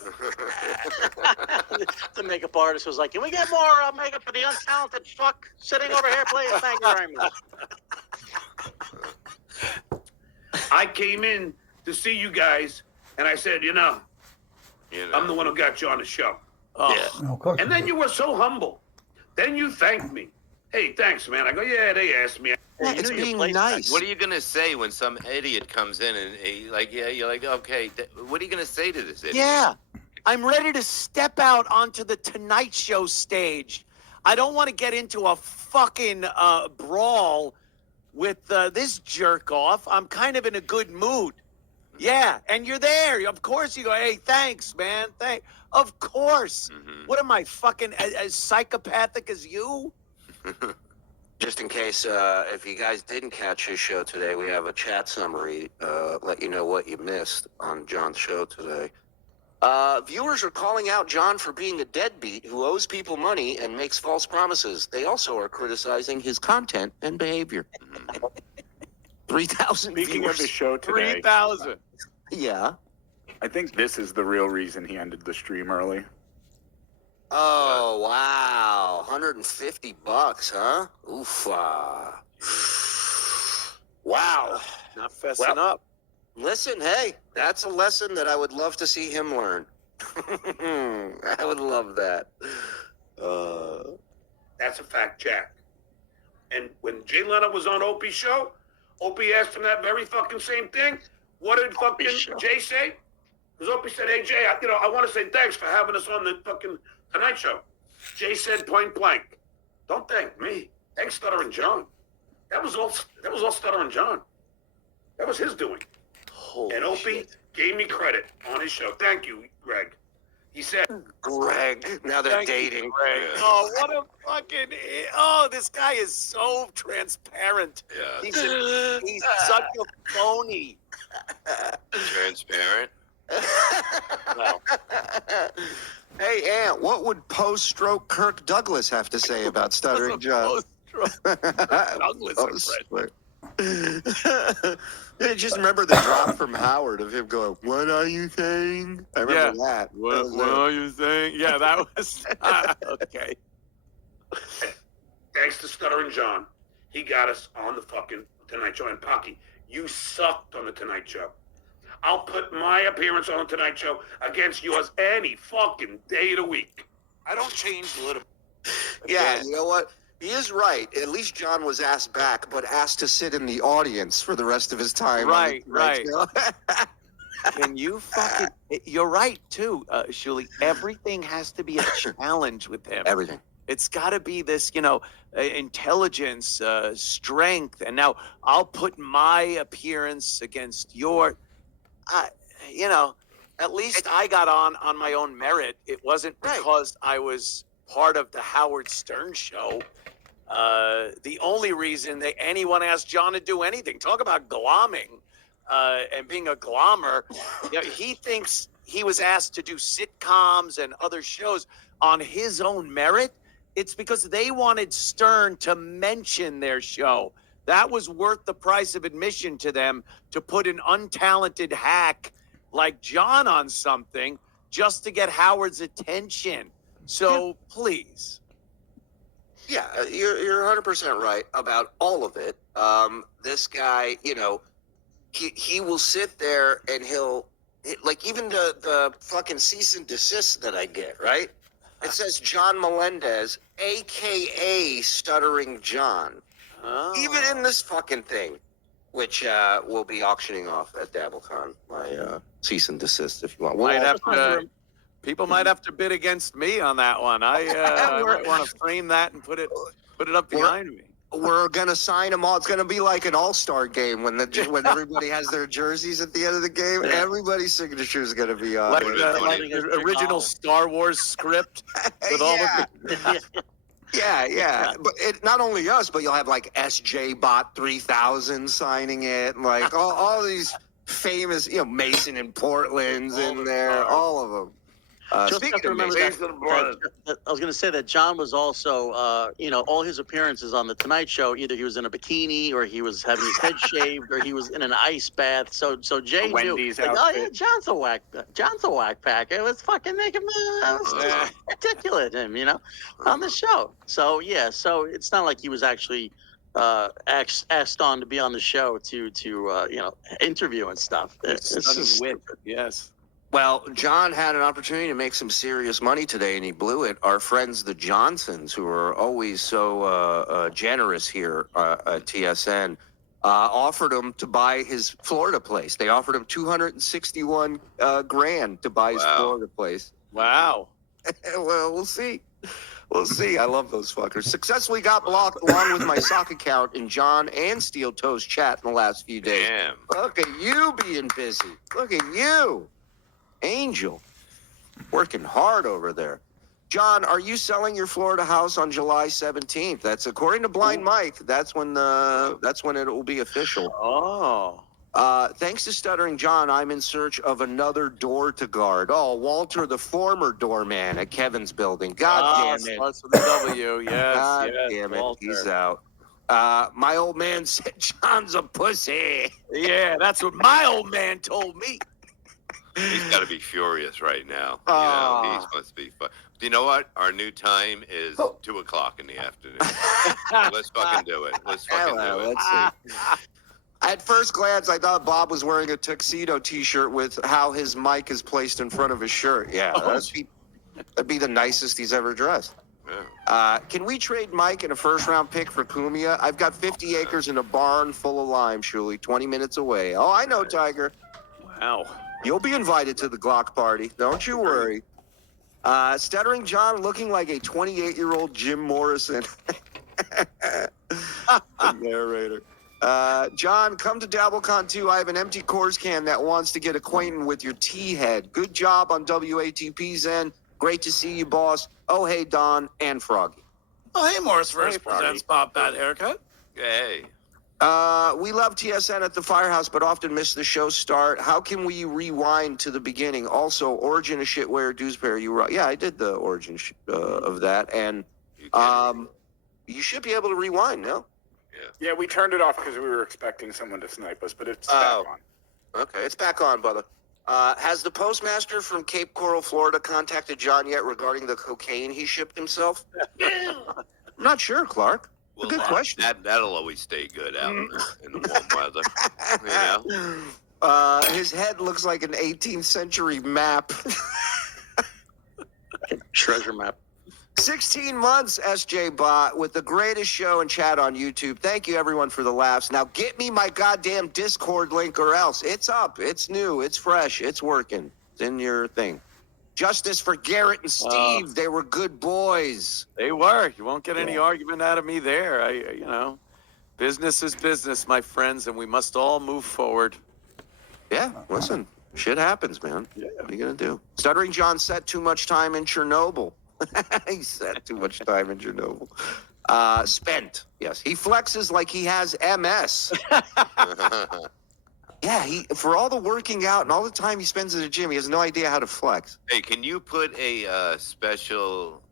The makeup artist was like, can we get more makeup for the untalented fuck sitting over here, please? Thank you very much. I came in to see you guys, and I said, I'm the one who got you on the show. Oh. No, of course. And then you were so humble. Then you thanked me. Hey, thanks, man. I go, yeah, they asked me. Yeah, You it's know your being place- nice. What are you gonna say when some idiot comes in and you're like, okay, what are you gonna say to this idiot? Yeah. I'm ready to step out onto the Tonight Show stage. I don't want to get into a fucking brawl with this jerk off. I'm kind of in a good mood. Yeah, and you're there. Of course you go, hey, thanks, man. Of course. Mhm. What am I, fucking as psychopathic as you? Just in case, if you guys didn't catch his show today, we have a chat summary, let you know what you missed on John's show today. Viewers are calling out John for being a deadbeat who owes people money and makes false promises. They also are criticizing his content and behavior. 3,000 Speaking viewers. of the show today, 3,000. Yeah. I think this is the real reason he ended the stream early. Oh, wow. $150, huh? Oof. Wow. Not fessing up. Listen, hey, that's a lesson that I would love to see him learn. I would love that. That's a fact, Jack. And when Jay Leno was on Opie's show, Opie asked him that very fucking same thing. What did fucking Jay say? Because Opie said, "Hey Jay, I want to say thanks for having us on the fucking Tonight Show." Jay said point blank, "Don't thank me. Thanks Stuttering John. That was all Stuttering John. That was his doing." And Opie gave me credit on his show. Thank you, Greg. He said, Greg, now they're dating. Greg. Oh, what a fucking... Oh, this guy is so transparent. Yeah. He's such a phony. Transparent. Well, Hey, Aunt, what would post-stroke Kirk Douglas have to say about Stuttering John? Douglas Just remember the drop from Howard of him going, "What are you saying?" I remember that. What are you saying? Yeah, that was... okay. thanks to Stuttering John, he got us on the fucking Tonight Show. And Pocky, you sucked on the Tonight Show. I'll put my appearance on the Tonight Show against yours any fucking day of the week. I don't change a little. Yeah, you know what? He is right. At least John was asked back, but asked to sit in the audience for the rest of his time. Right. Show. Can you fucking... You're right, too, Shuli. Everything has to be a challenge with him. Everything. It's got to be this, intelligence, strength. And now I'll put my appearance against your... at least I got on my own merit. It wasn't because I was part of the Howard Stern show. The only reason that anyone asked John to do anything, talk about glomming and being a glommer, he thinks he was asked to do sitcoms and other shows on his own merit. It's because they wanted Stern to mention their show. That was worth the price of admission to them, to put an untalented hack like John on something just to get Howard's attention. So please. Yeah, you're 100% right about all of it. This guy, he will sit there and he'll, like, even the fucking cease and desist that I get, right? It says John Melendez, a.k.a. Stuttering John. Oh. Even in this fucking thing, which we'll be auctioning off at DabbleCon, my cease and desist, if you want. People might have to bid against me on that one. I might want to frame that and put it up behind me. We're gonna sign them all. It's gonna be like an all-star game when everybody has their jerseys at the end of the game. Yeah. Everybody's signature is gonna be on. Like the original Star Wars script with all of the. Yeah. But not only us, but you'll have like SJ Bot 3000 signing it, and like all these famous, Mason and Portland's in there, all of them. Just have to remember that I was going to say that John was also, all his appearances on the Tonight Show, either he was in a bikini or he was having his head shaved or he was in an ice bath. So Jay knew, like, oh yeah, John's a whack pack. It was fucking making articulate him, on the show. So yeah, so it's not like he was actually asked on to be on the show to interview and stuff. It's just yes. Well, John had an opportunity to make some serious money today, and he blew it. Our friends, the Johnsons, who are always so generous here at TSN, offered him to buy his Florida place. They offered him $261 grand to buy his Florida place. Wow. Well, we'll see. We'll see. I love those fuckers. Successfully got blocked along with my sock account in John and Steel Toes chat in the last few days. Damn. Look at you being busy. Look at you. Angel, working hard over there. John, are you selling your Florida house on July 17th? That's according to Blind Mike. That's when it will be official. Oh. Thanks to Stuttering John, I'm in search of another door to guard. Oh, Walter, the former doorman at Kevin's building. God damn it. Starts with a W. Yes. God damn it. Walter. He's out. My old man said John's a pussy. Yeah, that's what my old man told me. He's got to be furious right now. He must be. You know what? Our new time is 2:00 in the afternoon. Let's fucking do it. Let's fucking do it. Let's see. At first glance, I thought Bob was wearing a tuxedo T-shirt with how his mic is placed in front of his shirt. Yeah, that'd be the nicest he's ever dressed. Yeah. Can we trade Mike and a first-round pick for Coomia? I've got 50 acres and a barn full of lime, Shuli, 20 minutes away. Oh, I know, Tiger. Wow. You'll be invited to the Glock party. Don't you worry. Stuttering John looking like a 28-year-old Jim Morrison. The narrator. John, come to DabbleCon 2. I have an empty Coors can that wants to get acquainted with your tea head. Good job on WATP's end. Great to see you, boss. Oh, hey, Don and Froggy. Oh, hey, Morris Hey, First Froggy. presents Bob Bad Haircut. Hey. We love TSN at the Firehouse, but often miss the show start. How can we rewind to the beginning? Also, origin of shitware Dewsbury. Yeah, I did the origin of that, and you should be able to rewind. No. Yeah, we turned it off because we were expecting someone to snipe us, but it's back on. Okay, it's back on, brother. Has the postmaster from Cape Coral, Florida, contacted John yet regarding the cocaine he shipped himself? I'm not sure, Clark. Well, Good question. That'll always stay good out in the warm weather. You know? His head looks like an 18th century map. Treasure map. 16 months, SJ Bot, with the greatest show and chat on YouTube. Thank you, everyone, for the laughs. Now get me my goddamn Discord link or else. It's up. It's new. It's fresh. It's working. It's in your thing. Justice for Garrett and Steve. They were good boys. They were. You won't get any argument out of me there. Business is business, my friends, and we must all move forward. Yeah, listen. Shit happens, man. Yeah. What are you going to do? Stuttering John set too much time in Chernobyl. He spent too much time in Chernobyl. Spent. Yes. He flexes like he has MS. Yeah, for all the working out and all the time he spends at the gym, he has no idea how to flex. Hey, can you put a special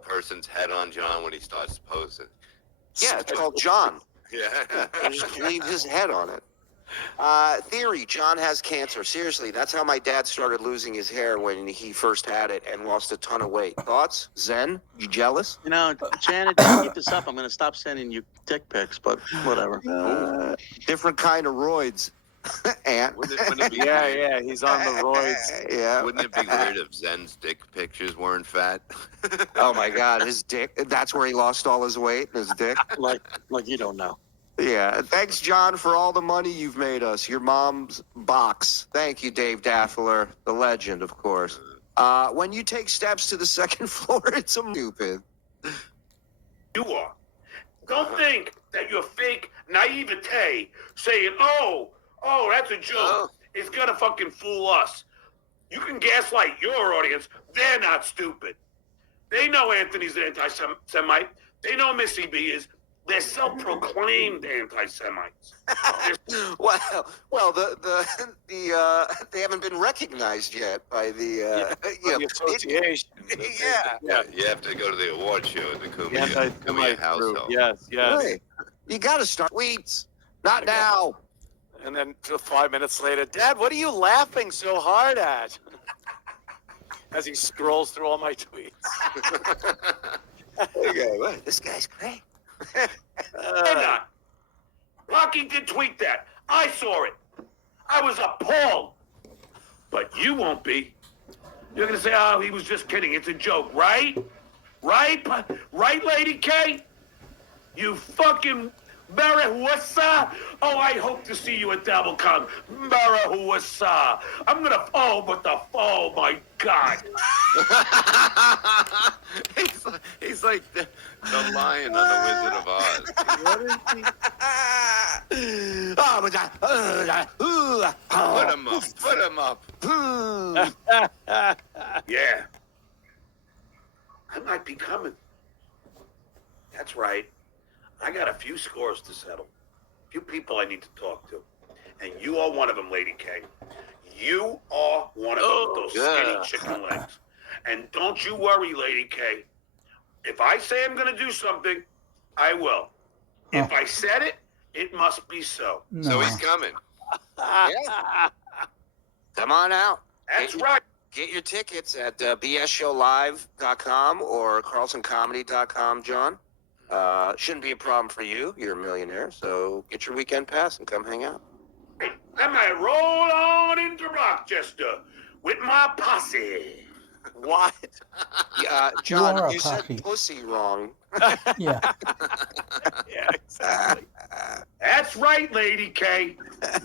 person's head on John when he starts posing? Yeah, it's called John. Yeah. Just leave his head on it. Theory, John has cancer. Seriously, that's how my dad started losing his hair when he first had it and lost a ton of weight. Thoughts? Zen? You jealous? Janet, don't keep this up. I'm going to stop sending you dick pics, but whatever. Different kind of roids. Aunt. Wouldn't it be Yeah, he's on the roids. Yeah. Wouldn't it be weird if Zen's dick pictures weren't fat? Oh my God, his dick. That's where he lost all his weight. His dick. like you don't know. Yeah. Thanks, John, for all the money you've made us. Your mom's box. Thank you, Dave Daffler, the legend, of course. When you take steps to the second floor, it's stupid. You are. Don't think that your fake naivete saying, oh, that's a joke, is going to fucking fool us. You can gaslight your audience. They're not stupid. They know Anthony's an anti-Semite. They know Missy B is. They're self-proclaimed anti-Semites. Well, they haven't been recognized yet by the The association. Yeah. You have to go to the award show at the Coomia Anti-Semite household. group. Yes. Right. You got to start tweets. Not now. And then 5 minutes later, Dad, what are you laughing so hard at? As he scrolls through all my tweets. Okay, well, this guy's great. They're not. Rocky did tweet that. I saw it. I was appalled. But you won't be. You're going to say, oh, he was just kidding. It's a joke, right? Right, Lady K? You fucking Marahuasa. Oh, I hope to see you at DabbleCon. Marahuasa. I'm going to, oh my God. He's like the lion on the Wizard of Oz. What is he? Put him up. Yeah. I might be coming. That's right. I got a few scores to settle. A few people I need to talk to. And you are one of them, Lady K. You are one of them with those skinny chicken legs. And don't you worry, Lady K. If I say I'm going to do something, I will. If I said it, it must be so. So he's coming. Yeah. Come on out. That's right. Get your tickets at bsshowlive.com or carlsoncomedy.com, John. Shouldn't be a problem for you. You're a millionaire, so get your weekend pass and come hang out. I might roll on into Rochester with my posse. What? John, are a you said posse. pussy wrong. Yeah. Yeah, exactly. That's right, Lady K.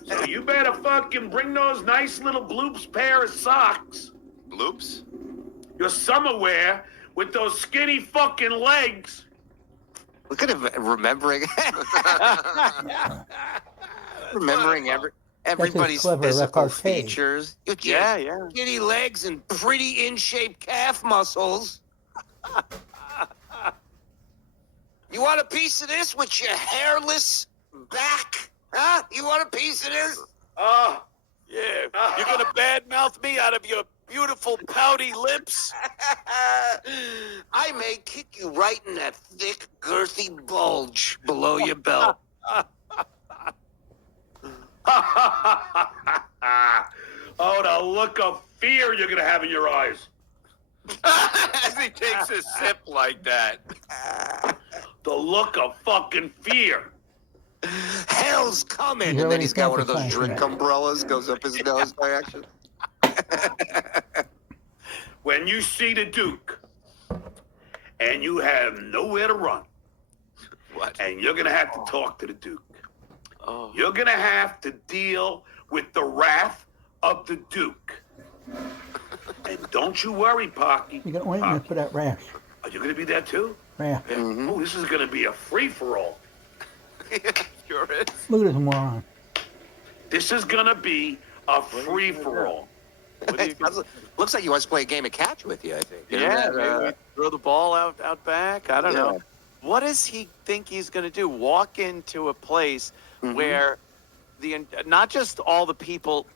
So you better fucking bring those nice little bloops pair of socks. Bloops? Your summer wear with those skinny fucking legs. Look at him remembering everybody's clever physical repartee. features. Yeah. Skinny legs and pretty in-shape calf muscles. You want a piece of this with your hairless back? Huh? You want a piece of this? Yeah. You're gonna badmouth me out of your beautiful pouty lips? I may kick you right in that thick, girthy bulge below your belt. Oh, the look of fear you're gonna have in your eyes. As he takes a sip like that. The look of fucking fear. Hell's coming. He's And then already he's got one of felt those the drink flashback. umbrellas, goes up his nose by accident. When you see the Duke and you have nowhere to run, What? and you're gonna have to talk to the Duke. Oh. You're gonna have to deal with the wrath of the Duke. And don't you worry, Pocky. You got ointment for that rash. Are you gonna be there too? Yeah. Mm-hmm. Oh, this is gonna be a free-for-all. Sure is. Look at this moron. This is gonna be a free-for-all. What do you Looks like he wants to play a game of catch with you, I think. Yeah, maybe throw the ball out back. I don't Yeah. know. What does he think he's going to do? Walk into a place Mhm. where not just all the people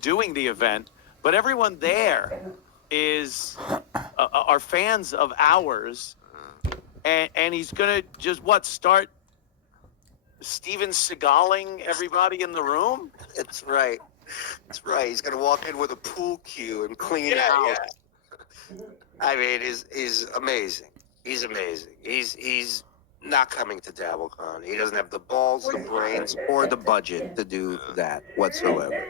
doing the event, but everyone there is are fans of ours, and he's going to just start Steven Seagaling everybody in the room? That's right. That's right. He's gonna walk in with a pool cue and clean Yeah, house. I mean, he's amazing. He's amazing. He's not coming to DabbleCon. He doesn't have the balls, the brains, or the budget to do that whatsoever.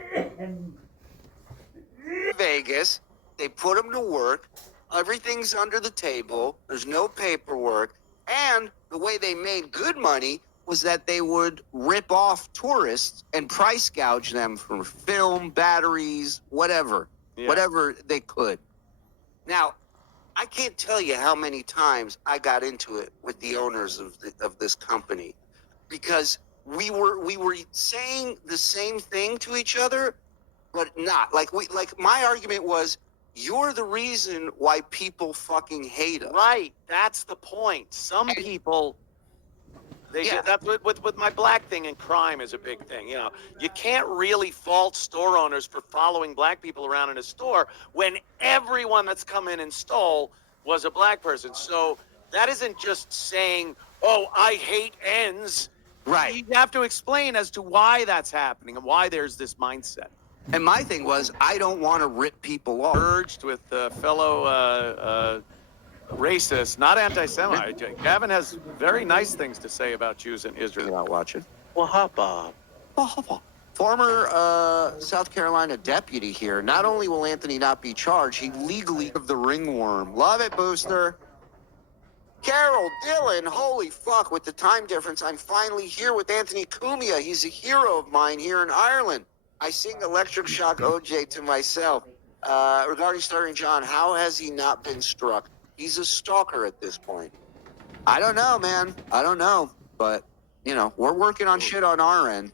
Vegas, they put him to work. Everything's under the table. There's no paperwork. And the way they made good money was that they would rip off tourists and price gouge them for film, batteries, whatever they could. Now, I can't tell you how many times I got into it with the owners of this company, because we were saying the same thing to each other, but not like my argument was, you're the reason why people fucking hate us. Right. That's the point. Some people, that's with my black thing, and crime is a big thing. You know, you can't really fault store owners for following black people around in a store when everyone that's come in and stole was a black person. So that isn't just saying, oh, I hate ends. Right. You have to explain as to why that's happening and why there's this mindset. And my thing was, I don't want to rip people off. Urged with fellow racist, not anti-Semite. Gavin has very nice things to say about Jews in Israel. You're not watching. Wahapa. Former South Carolina deputy here. Not only will Anthony not be charged, he legally of the ringworm. Love it, Booster. Carol Dillon, holy fuck, with the time difference, I'm finally here with Anthony Coomia. He's a hero of mine here in Ireland. I sing Electric Shock OJ to myself. Regarding Stuttering John, how has he not been struck? He's a stalker at this point. I don't know, man. I don't know. But, you know, we're working on shit on our end.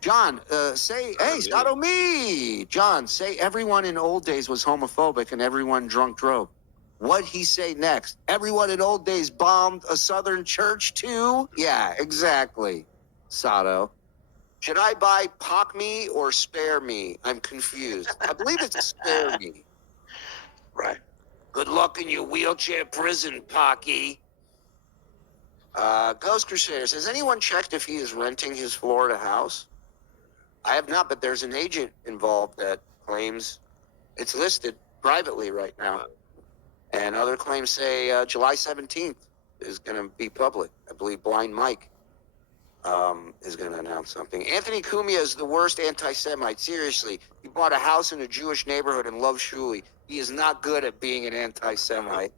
John, say, hey, Sato me. John, say everyone in old days was homophobic and everyone drunk drove. What'd he say next? Everyone in old days bombed a southern church too? Yeah, exactly. Sato. Should I buy Pock Me or Spare Me? I'm confused. I believe it's Spare Me. Right. Good luck in your wheelchair prison, Pocky. Ghost Crusader, has anyone checked if he is renting his Florida house? I have not, but there's an agent involved that claims it's listed privately right now. And other claims say July 17th. is going to be public. I believe Blind Mike is going to announce something. Anthony Coomia is the worst anti-Semite. Seriously, he bought a house in a Jewish neighborhood and loves Shuli. He is not good at being an anti-Semite.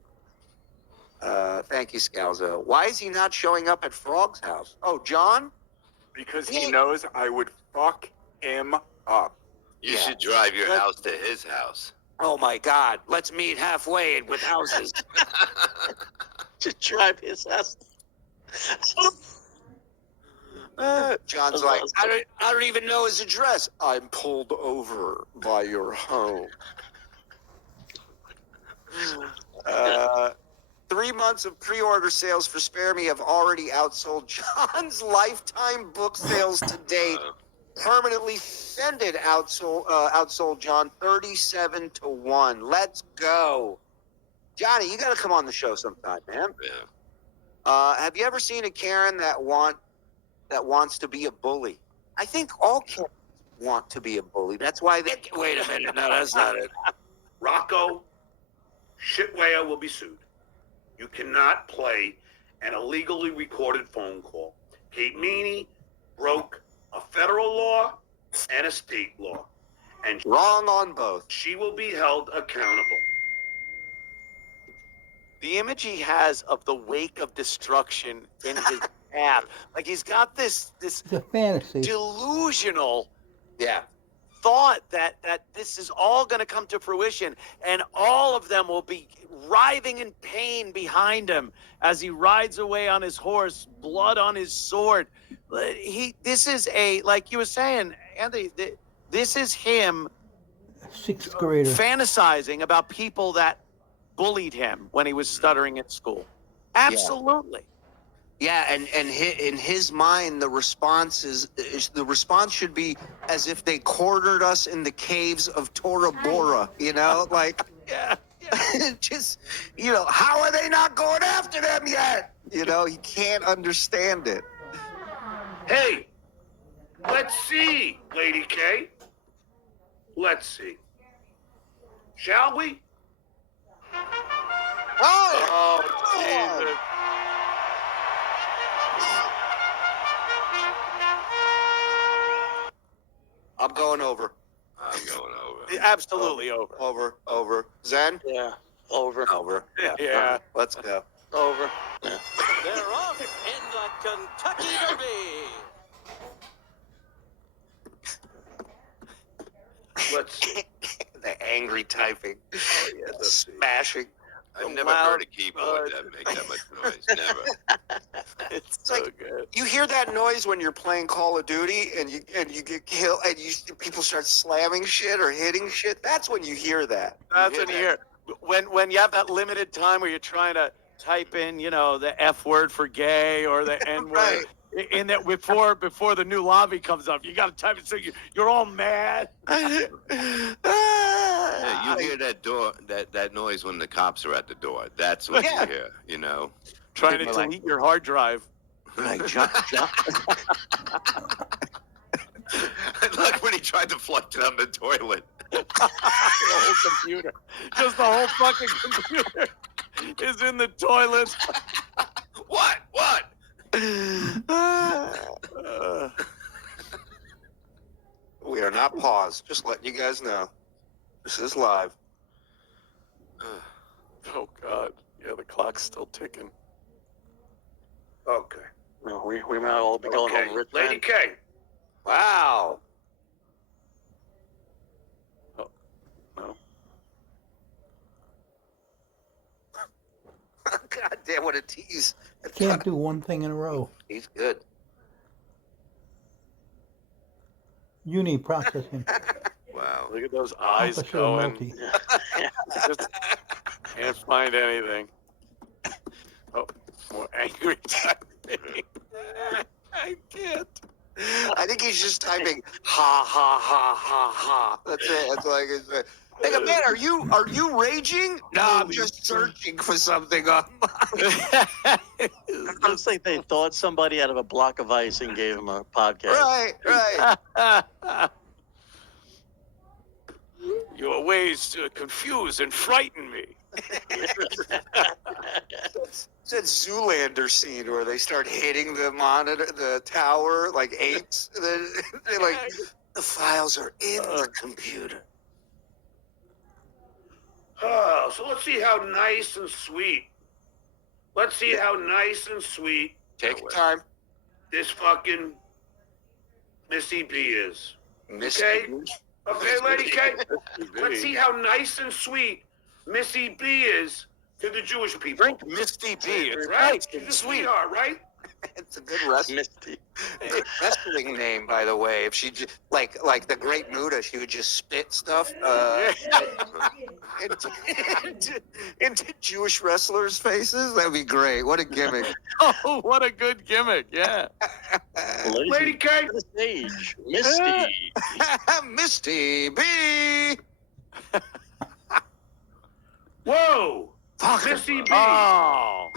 Thank you, Scalzo. Why is he not showing up at Frog's house? Oh, John? Because he knows I would fuck him up. You should drive your house to his house. Oh my God! Let's meet halfway with houses. To drive his house. John's like, I don't even know his address. I'm pulled over by your home. 3 months of pre-order sales for Spare Me have already outsold John's lifetime book sales to date. Permanently Offended outsold John 37-1. Let's go. Johnny, you got to come on the show sometime, man. Yeah. Have you ever seen a Karen that wants to be a bully? I think all Karens want to be a bully. That's why they... Wait a minute. No, that's not it. Rocco Shitwaya will be sued. You cannot play an illegally recorded phone call. Kate Meany broke a federal law and a state law. And wrong on both. She will be held accountable. The image he has of the wake of destruction in his path, like he's got this It's a fantasy. delusional Yeah. thought that this is all going to come to fruition, and all of them will be writhing in pain behind him as he rides away on his horse, blood on his sword. This is like you were saying, Anthony, this is him Sixth grader. fantasizing about people that bullied him when he was stuttering at school. Absolutely. Yeah, and in his mind, the response should be as if they cornered us in the caves of Tora Bora, like, just, how are they not going after them yet? He can't understand it. Hey, let's see, Lady K. Let's see. Shall we? Oh, Jesus. I'm going over. I'm going over. Absolutely over. Over. Zen? Yeah, over. Over. Yeah. Let's go. Over. They're off in the Kentucky Derby. Let's see. The angry typing. Smashing. I've never heard a keyboard that make that much noise. Never. It's so good. You hear that noise when you're playing Call of Duty and you get killed and people start slamming shit or hitting shit? That's when you hear that. That's when you hear when you have that limited time where you're trying to type in, the F word for gay or the N word. Right. In that before the new lobby comes up, you got to type it so you're all mad. Yeah, you hear that door, that noise when the cops are at the door. That's what you hear, Trying to delete your hard drive. Like jump. Like when he tried to flush it on the toilet. The whole computer. Just the whole fucking computer is in the toilet. What? We are not paused. Just letting you guys know. This is live. Oh, God. Yeah, the clock's still ticking. Okay. No, we might all be going Okay. home rich. Lady man. K. Wow. Oh, no. God damn, what a tease. Can't do one thing in a row. He's good. Uni processing. Wow. Look at those eyes Opposite of going. multi. Just can't find anything. Oh, more angry typing. I can't. I think he's just typing ha ha ha ha ha. That's it. That's all I can say. Hey, man, are you raging? No, I'm just searching for something on I just think they thought somebody out of a block of ice and gave him a podcast. Right. Your ways confuse and frighten me. It's that Zoolander scene where they start hitting the monitor, the tower, like apes. They're like, the files are in the computer. Oh, so let's see how nice and sweet. Let's see how nice and sweet Take your time. this fucking Missy B is. Missy Okay? B. Okay, Lady K? Let's see how nice and sweet Missy B is to the Jewish people. Drink Misty B. It's Right? nice She's and a sweet. sweetheart, right? It's a good wrestling name, by the way. If she like the Great Muda, she would just spit stuff into Jewish wrestlers' faces. That'd be great. What a gimmick! Oh, what a good gimmick! Yeah. Lady K. To the stage, Misty. Misty B. Whoa! Fuck. Missy B. Oh.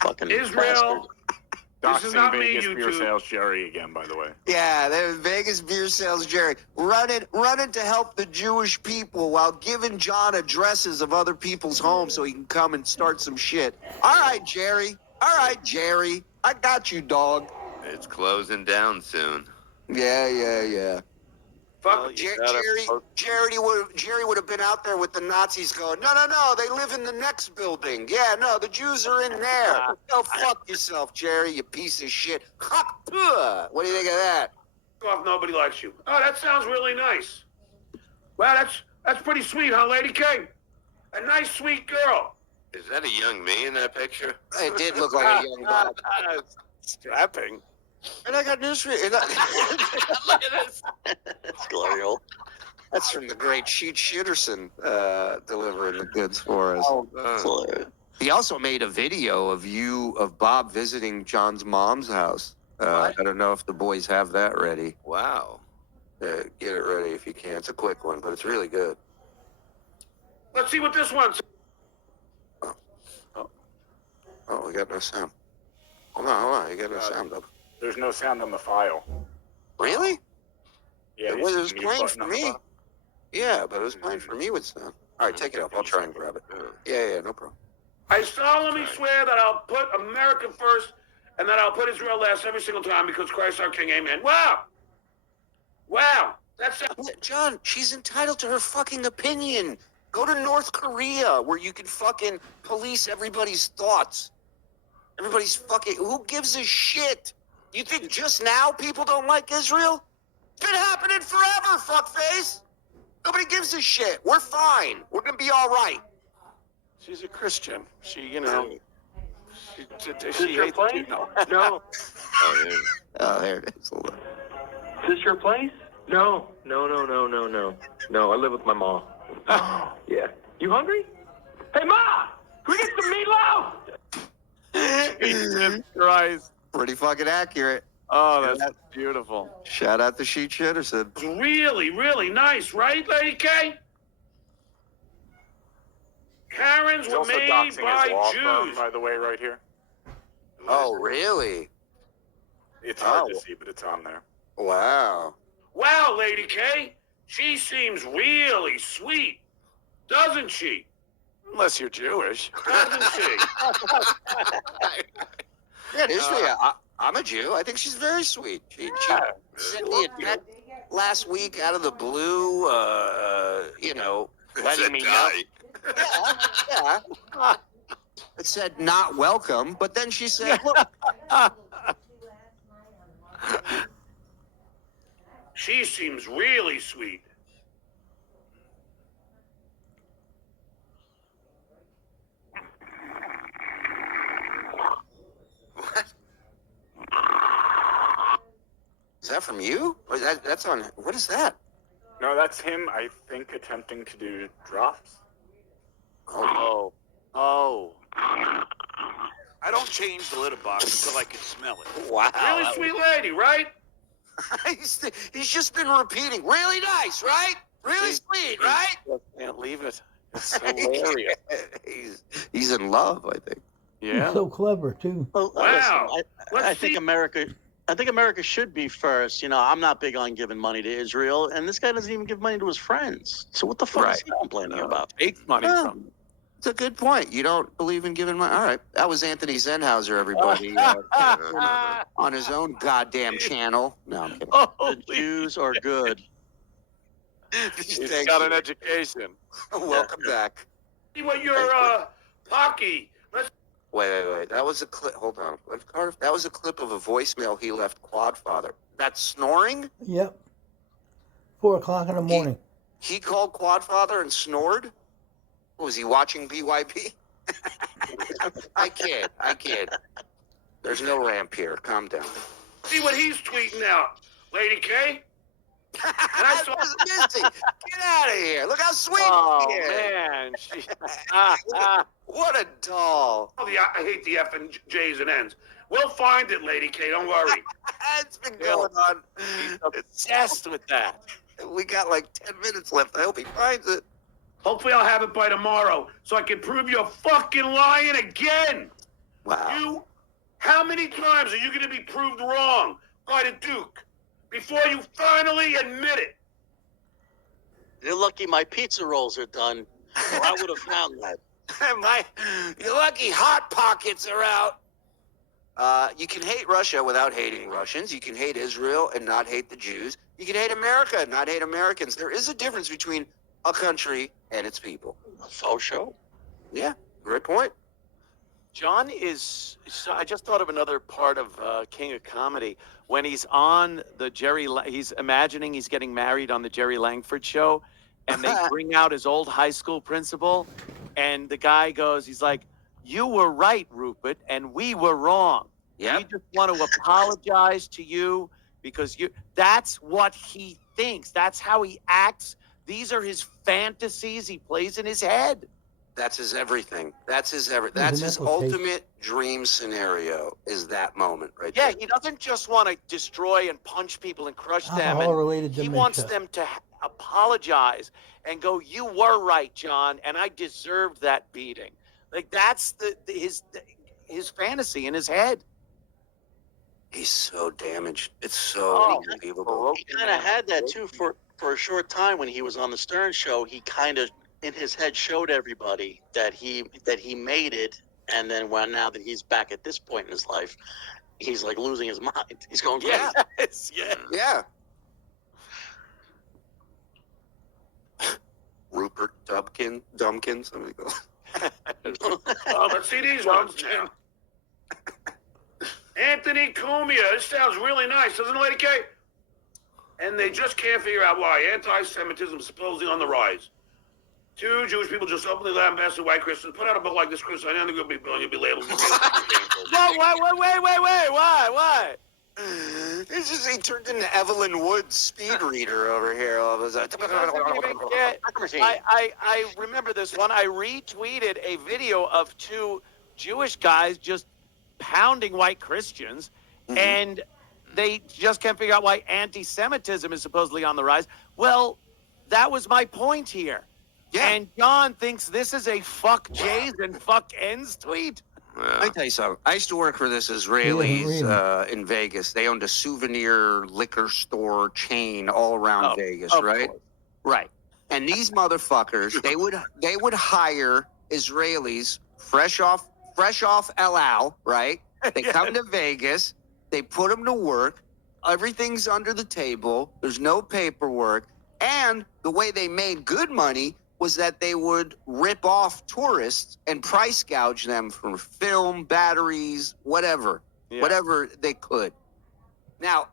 Fucking Israel. This is Doxing not me, Vegas beer YouTube. sales Jerry again, by the way. Yeah, the Vegas beer sales Jerry running to help the Jewish people while giving John addresses of other people's homes so he can come and start some shit. All right, Jerry. I got you, dog. It's closing down soon. Yeah. Fuck Well, you Jerry would have been out there with the Nazis going, no, they live in the next building. Yeah, no, the Jews are in there. Go fuck yourself, Jerry, you piece of shit. What do you think of that? off nobody likes you. Oh, that sounds really nice. Well, that's pretty sweet, huh, Lady K? A nice, sweet girl. Is that a young me in that picture? It did look like a young Bob. Strapping. And I got news for you. Look at this. It's glorious. That's from the great Sheet Shitterson delivering the goods for us. It's hilarious. He also made a video of Bob visiting John's mom's house. I don't know if the boys have that ready. Wow. Get it ready if you can. It's a quick one, but it's really good. Let's see what this one's. Oh, we got no sound. Hold on. You got no sound, though. There's no sound on the file. Really? Yeah, It you see was the mute playing button for on the me. bottom? Yeah, but it was playing for me with sound. All right, take it up. I'll try and grab it. Yeah, no problem. I solemnly swear that I'll put America first and that I'll put Israel last every single time because Christ our King. Amen. Wow. That's John, she's entitled to her fucking opinion. Go to North Korea where you can fucking police everybody's thoughts. Everybody's fucking... Who gives a shit? You think just now people don't like Israel? It's been happening forever, fuckface. Nobody gives a shit. We're fine. We're gonna be all right. She's a Christian. She, you know, Is your hates place? No. No. Oh, there it is. Hold on. Is this your place? No. No, I live with my mom. Yeah. You hungry? Hey, Ma! Can we get some meatloaf? Jesus Christ. Pretty fucking accurate. Oh, that's beautiful. Shout out to Sheet Shitterson. really, really nice, right, Lady K? Karens He's were also made doxing by his law firm, Jews. by the way, right here. Oh, really? It's hard Oh. to see, but it's on there. Wow. Wow, Lady K, she seems really sweet, doesn't she? Unless you're Jewish. Doesn't she? Yeah, it is. I'm a Jew. I think she's very sweet. She sent me a text last week out of the blue, letting me know. Yeah. It said not welcome, but then she said, look. She seems really sweet. Is that from you? Or that's on, what is that? No, that's him, I think, attempting to do drops. Oh. I don't change the litter box until I can smell it. Wow. Really sweet lady, right? He's just been repeating, really nice, right? Really sweet, right? Can't leave it. It's hilarious. He's in love, I think. Yeah. He's so clever, too. Well, Wow. listen, I Let's think see. America I think America should be first. You know, I'm not big on giving money to Israel, and this guy doesn't even give money to his friends. So what the fuck is he complaining about? Takes money from them. It's a good point. You don't believe in giving money. All right. That was Anthony Zenhauser, everybody, on his own goddamn channel. No, I'm kidding. The Jews are good. He's got an education. Welcome back. See what your Pocky. Let's Wait. That was a clip. Hold on. That was a clip of a voicemail he left Quadfather. That's snoring? Yep. 4 o'clock in the morning. He called Quadfather and snored? What, was he watching BYB? I kid. There's no ramp here. Calm down. see what he's tweeting out, Lady K. And I saw Missy, get out of here. Look how sweet she is. Man. What a doll. I hate the F and J's and N's. We'll find it, Lady K. Don't worry. It's been going on. Obsessed with that. We got like 10 minutes left. I hope he finds it. Hopefully I'll have it by tomorrow so I can prove you're fucking lying again. Wow. How many times are you going to be proved wrong by the Duke before you finally admit it? You're lucky my pizza rolls are done, or I would have found that. You're lucky Hot Pockets are out. You can hate Russia without hating Russians. You can hate Israel and not hate the Jews. You can hate America and not hate Americans. There is a difference between a country and its people. Faux show. Yeah, great point. John is. I just thought of another part of King of Comedy when he's on the he's imagining he's getting married on the Jerry Langford show, and they bring out his old high school principal, and the guy goes, he's like, "You were right, Rupert, and we were wrong. Yeah. We just want to apologize to you because you." That's what he thinks. That's how he acts. These are his fantasies he plays in his head. That's his everything. That's his ultimate dream scenario is that moment right there. Yeah, he doesn't just want to destroy and punch people and crush them. Alcohol-related He dementia. wants them to apologize and go, "You were right, John, and I deserved that beating." Like that's his fantasy in his head. He's so damaged. It's so unbelievable. He kind of had that too for a short time when he was on the Stern show. He kind of in his head showed everybody that he made it, and then now that he's back at this point in his life, he's like losing his mind. He's going crazy. Yeah. Rupert Dumpkin, somebody goes. Let's see these ones now. Anthony Coomia. This sounds really nice, doesn't it, Lady K? And they just can't figure out why anti-Semitism is supposedly on the rise. 2 Jewish people just openly lambasted white Christians. Put out a book like this, Chris. I know they're going to be labeled. Wait! Why? It's just he turned into Evelyn Wood's speed reader over here all of a sudden. I remember this one. I retweeted a video of 2 Jewish guys just pounding white Christians, and they just can't figure out why anti-Semitism is supposedly on the rise. Well, that was my point here. Yeah. And John thinks this is a fuck J's and fuck N's tweet. Let me tell you something. I used to work for this Israelis in Vegas. They owned a souvenir liquor store chain all around Vegas, right? Course. Right. And these motherfuckers, they would hire Israelis fresh off El Al, right? They come to Vegas. They put them to work. Everything's under the table. There's no paperwork. And the way they made good money was that they would rip off tourists and price gouge them for film, batteries, whatever they could. Now,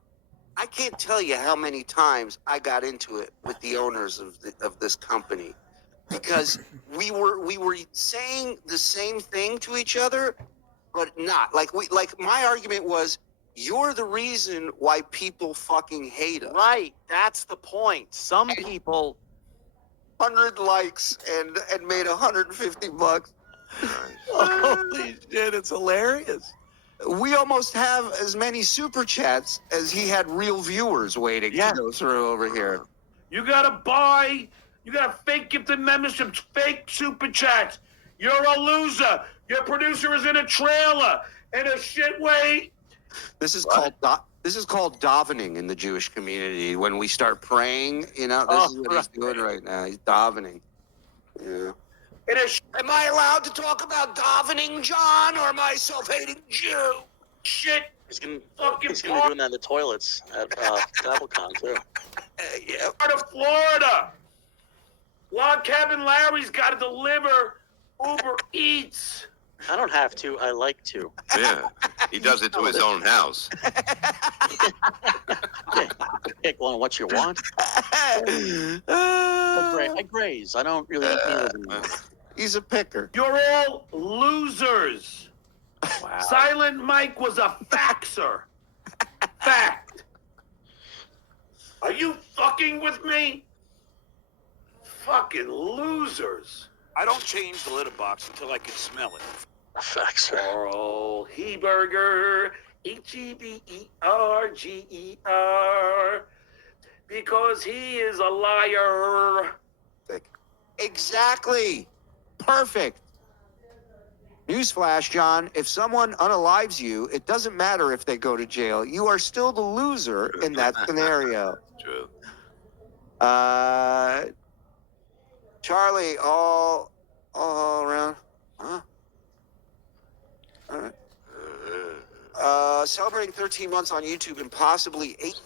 I can't tell you how many times I got into it with the owners of this company because we were saying the same thing to each other, but not like my argument was, you're the reason why people fucking hate us. Right. That's the point. Some people 100 likes and made $150. Holy shit, it's hilarious. We almost have as many super chats as he had real viewers waiting to go through over here. You gotta fake gifted memberships, fake super chats. You're a loser. Your producer is in a trailer in a shit way. This is called This is called davening in the Jewish community. When we start praying, this is what he's doing right now. He's davening. Yeah. Am I allowed to talk about davening, John, or am I a self-hating Jew? Shit. He's gonna be doing that in the toilets at Debunking too. Yeah. Part of Florida. Log Cabin Larry's got to deliver Uber Eats. I don't have to. I like to. Yeah, he does it to his own house. Pick one what you want. I graze. I don't really eat meat. He's a picker. You're all losers. Wow. Silent Mike was a faxer. Fact. Are you fucking with me? Fucking losers. I don't change the litter box until I can smell it. Facts. Carl Heberger, Heberger, because he is a liar. Exactly. Perfect. Newsflash, John. If someone unalives you, it doesn't matter if they go to jail. You are still the loser in that scenario. True. Charlie, all around. Huh? All right. Celebrating 13 months on YouTube and possibly 8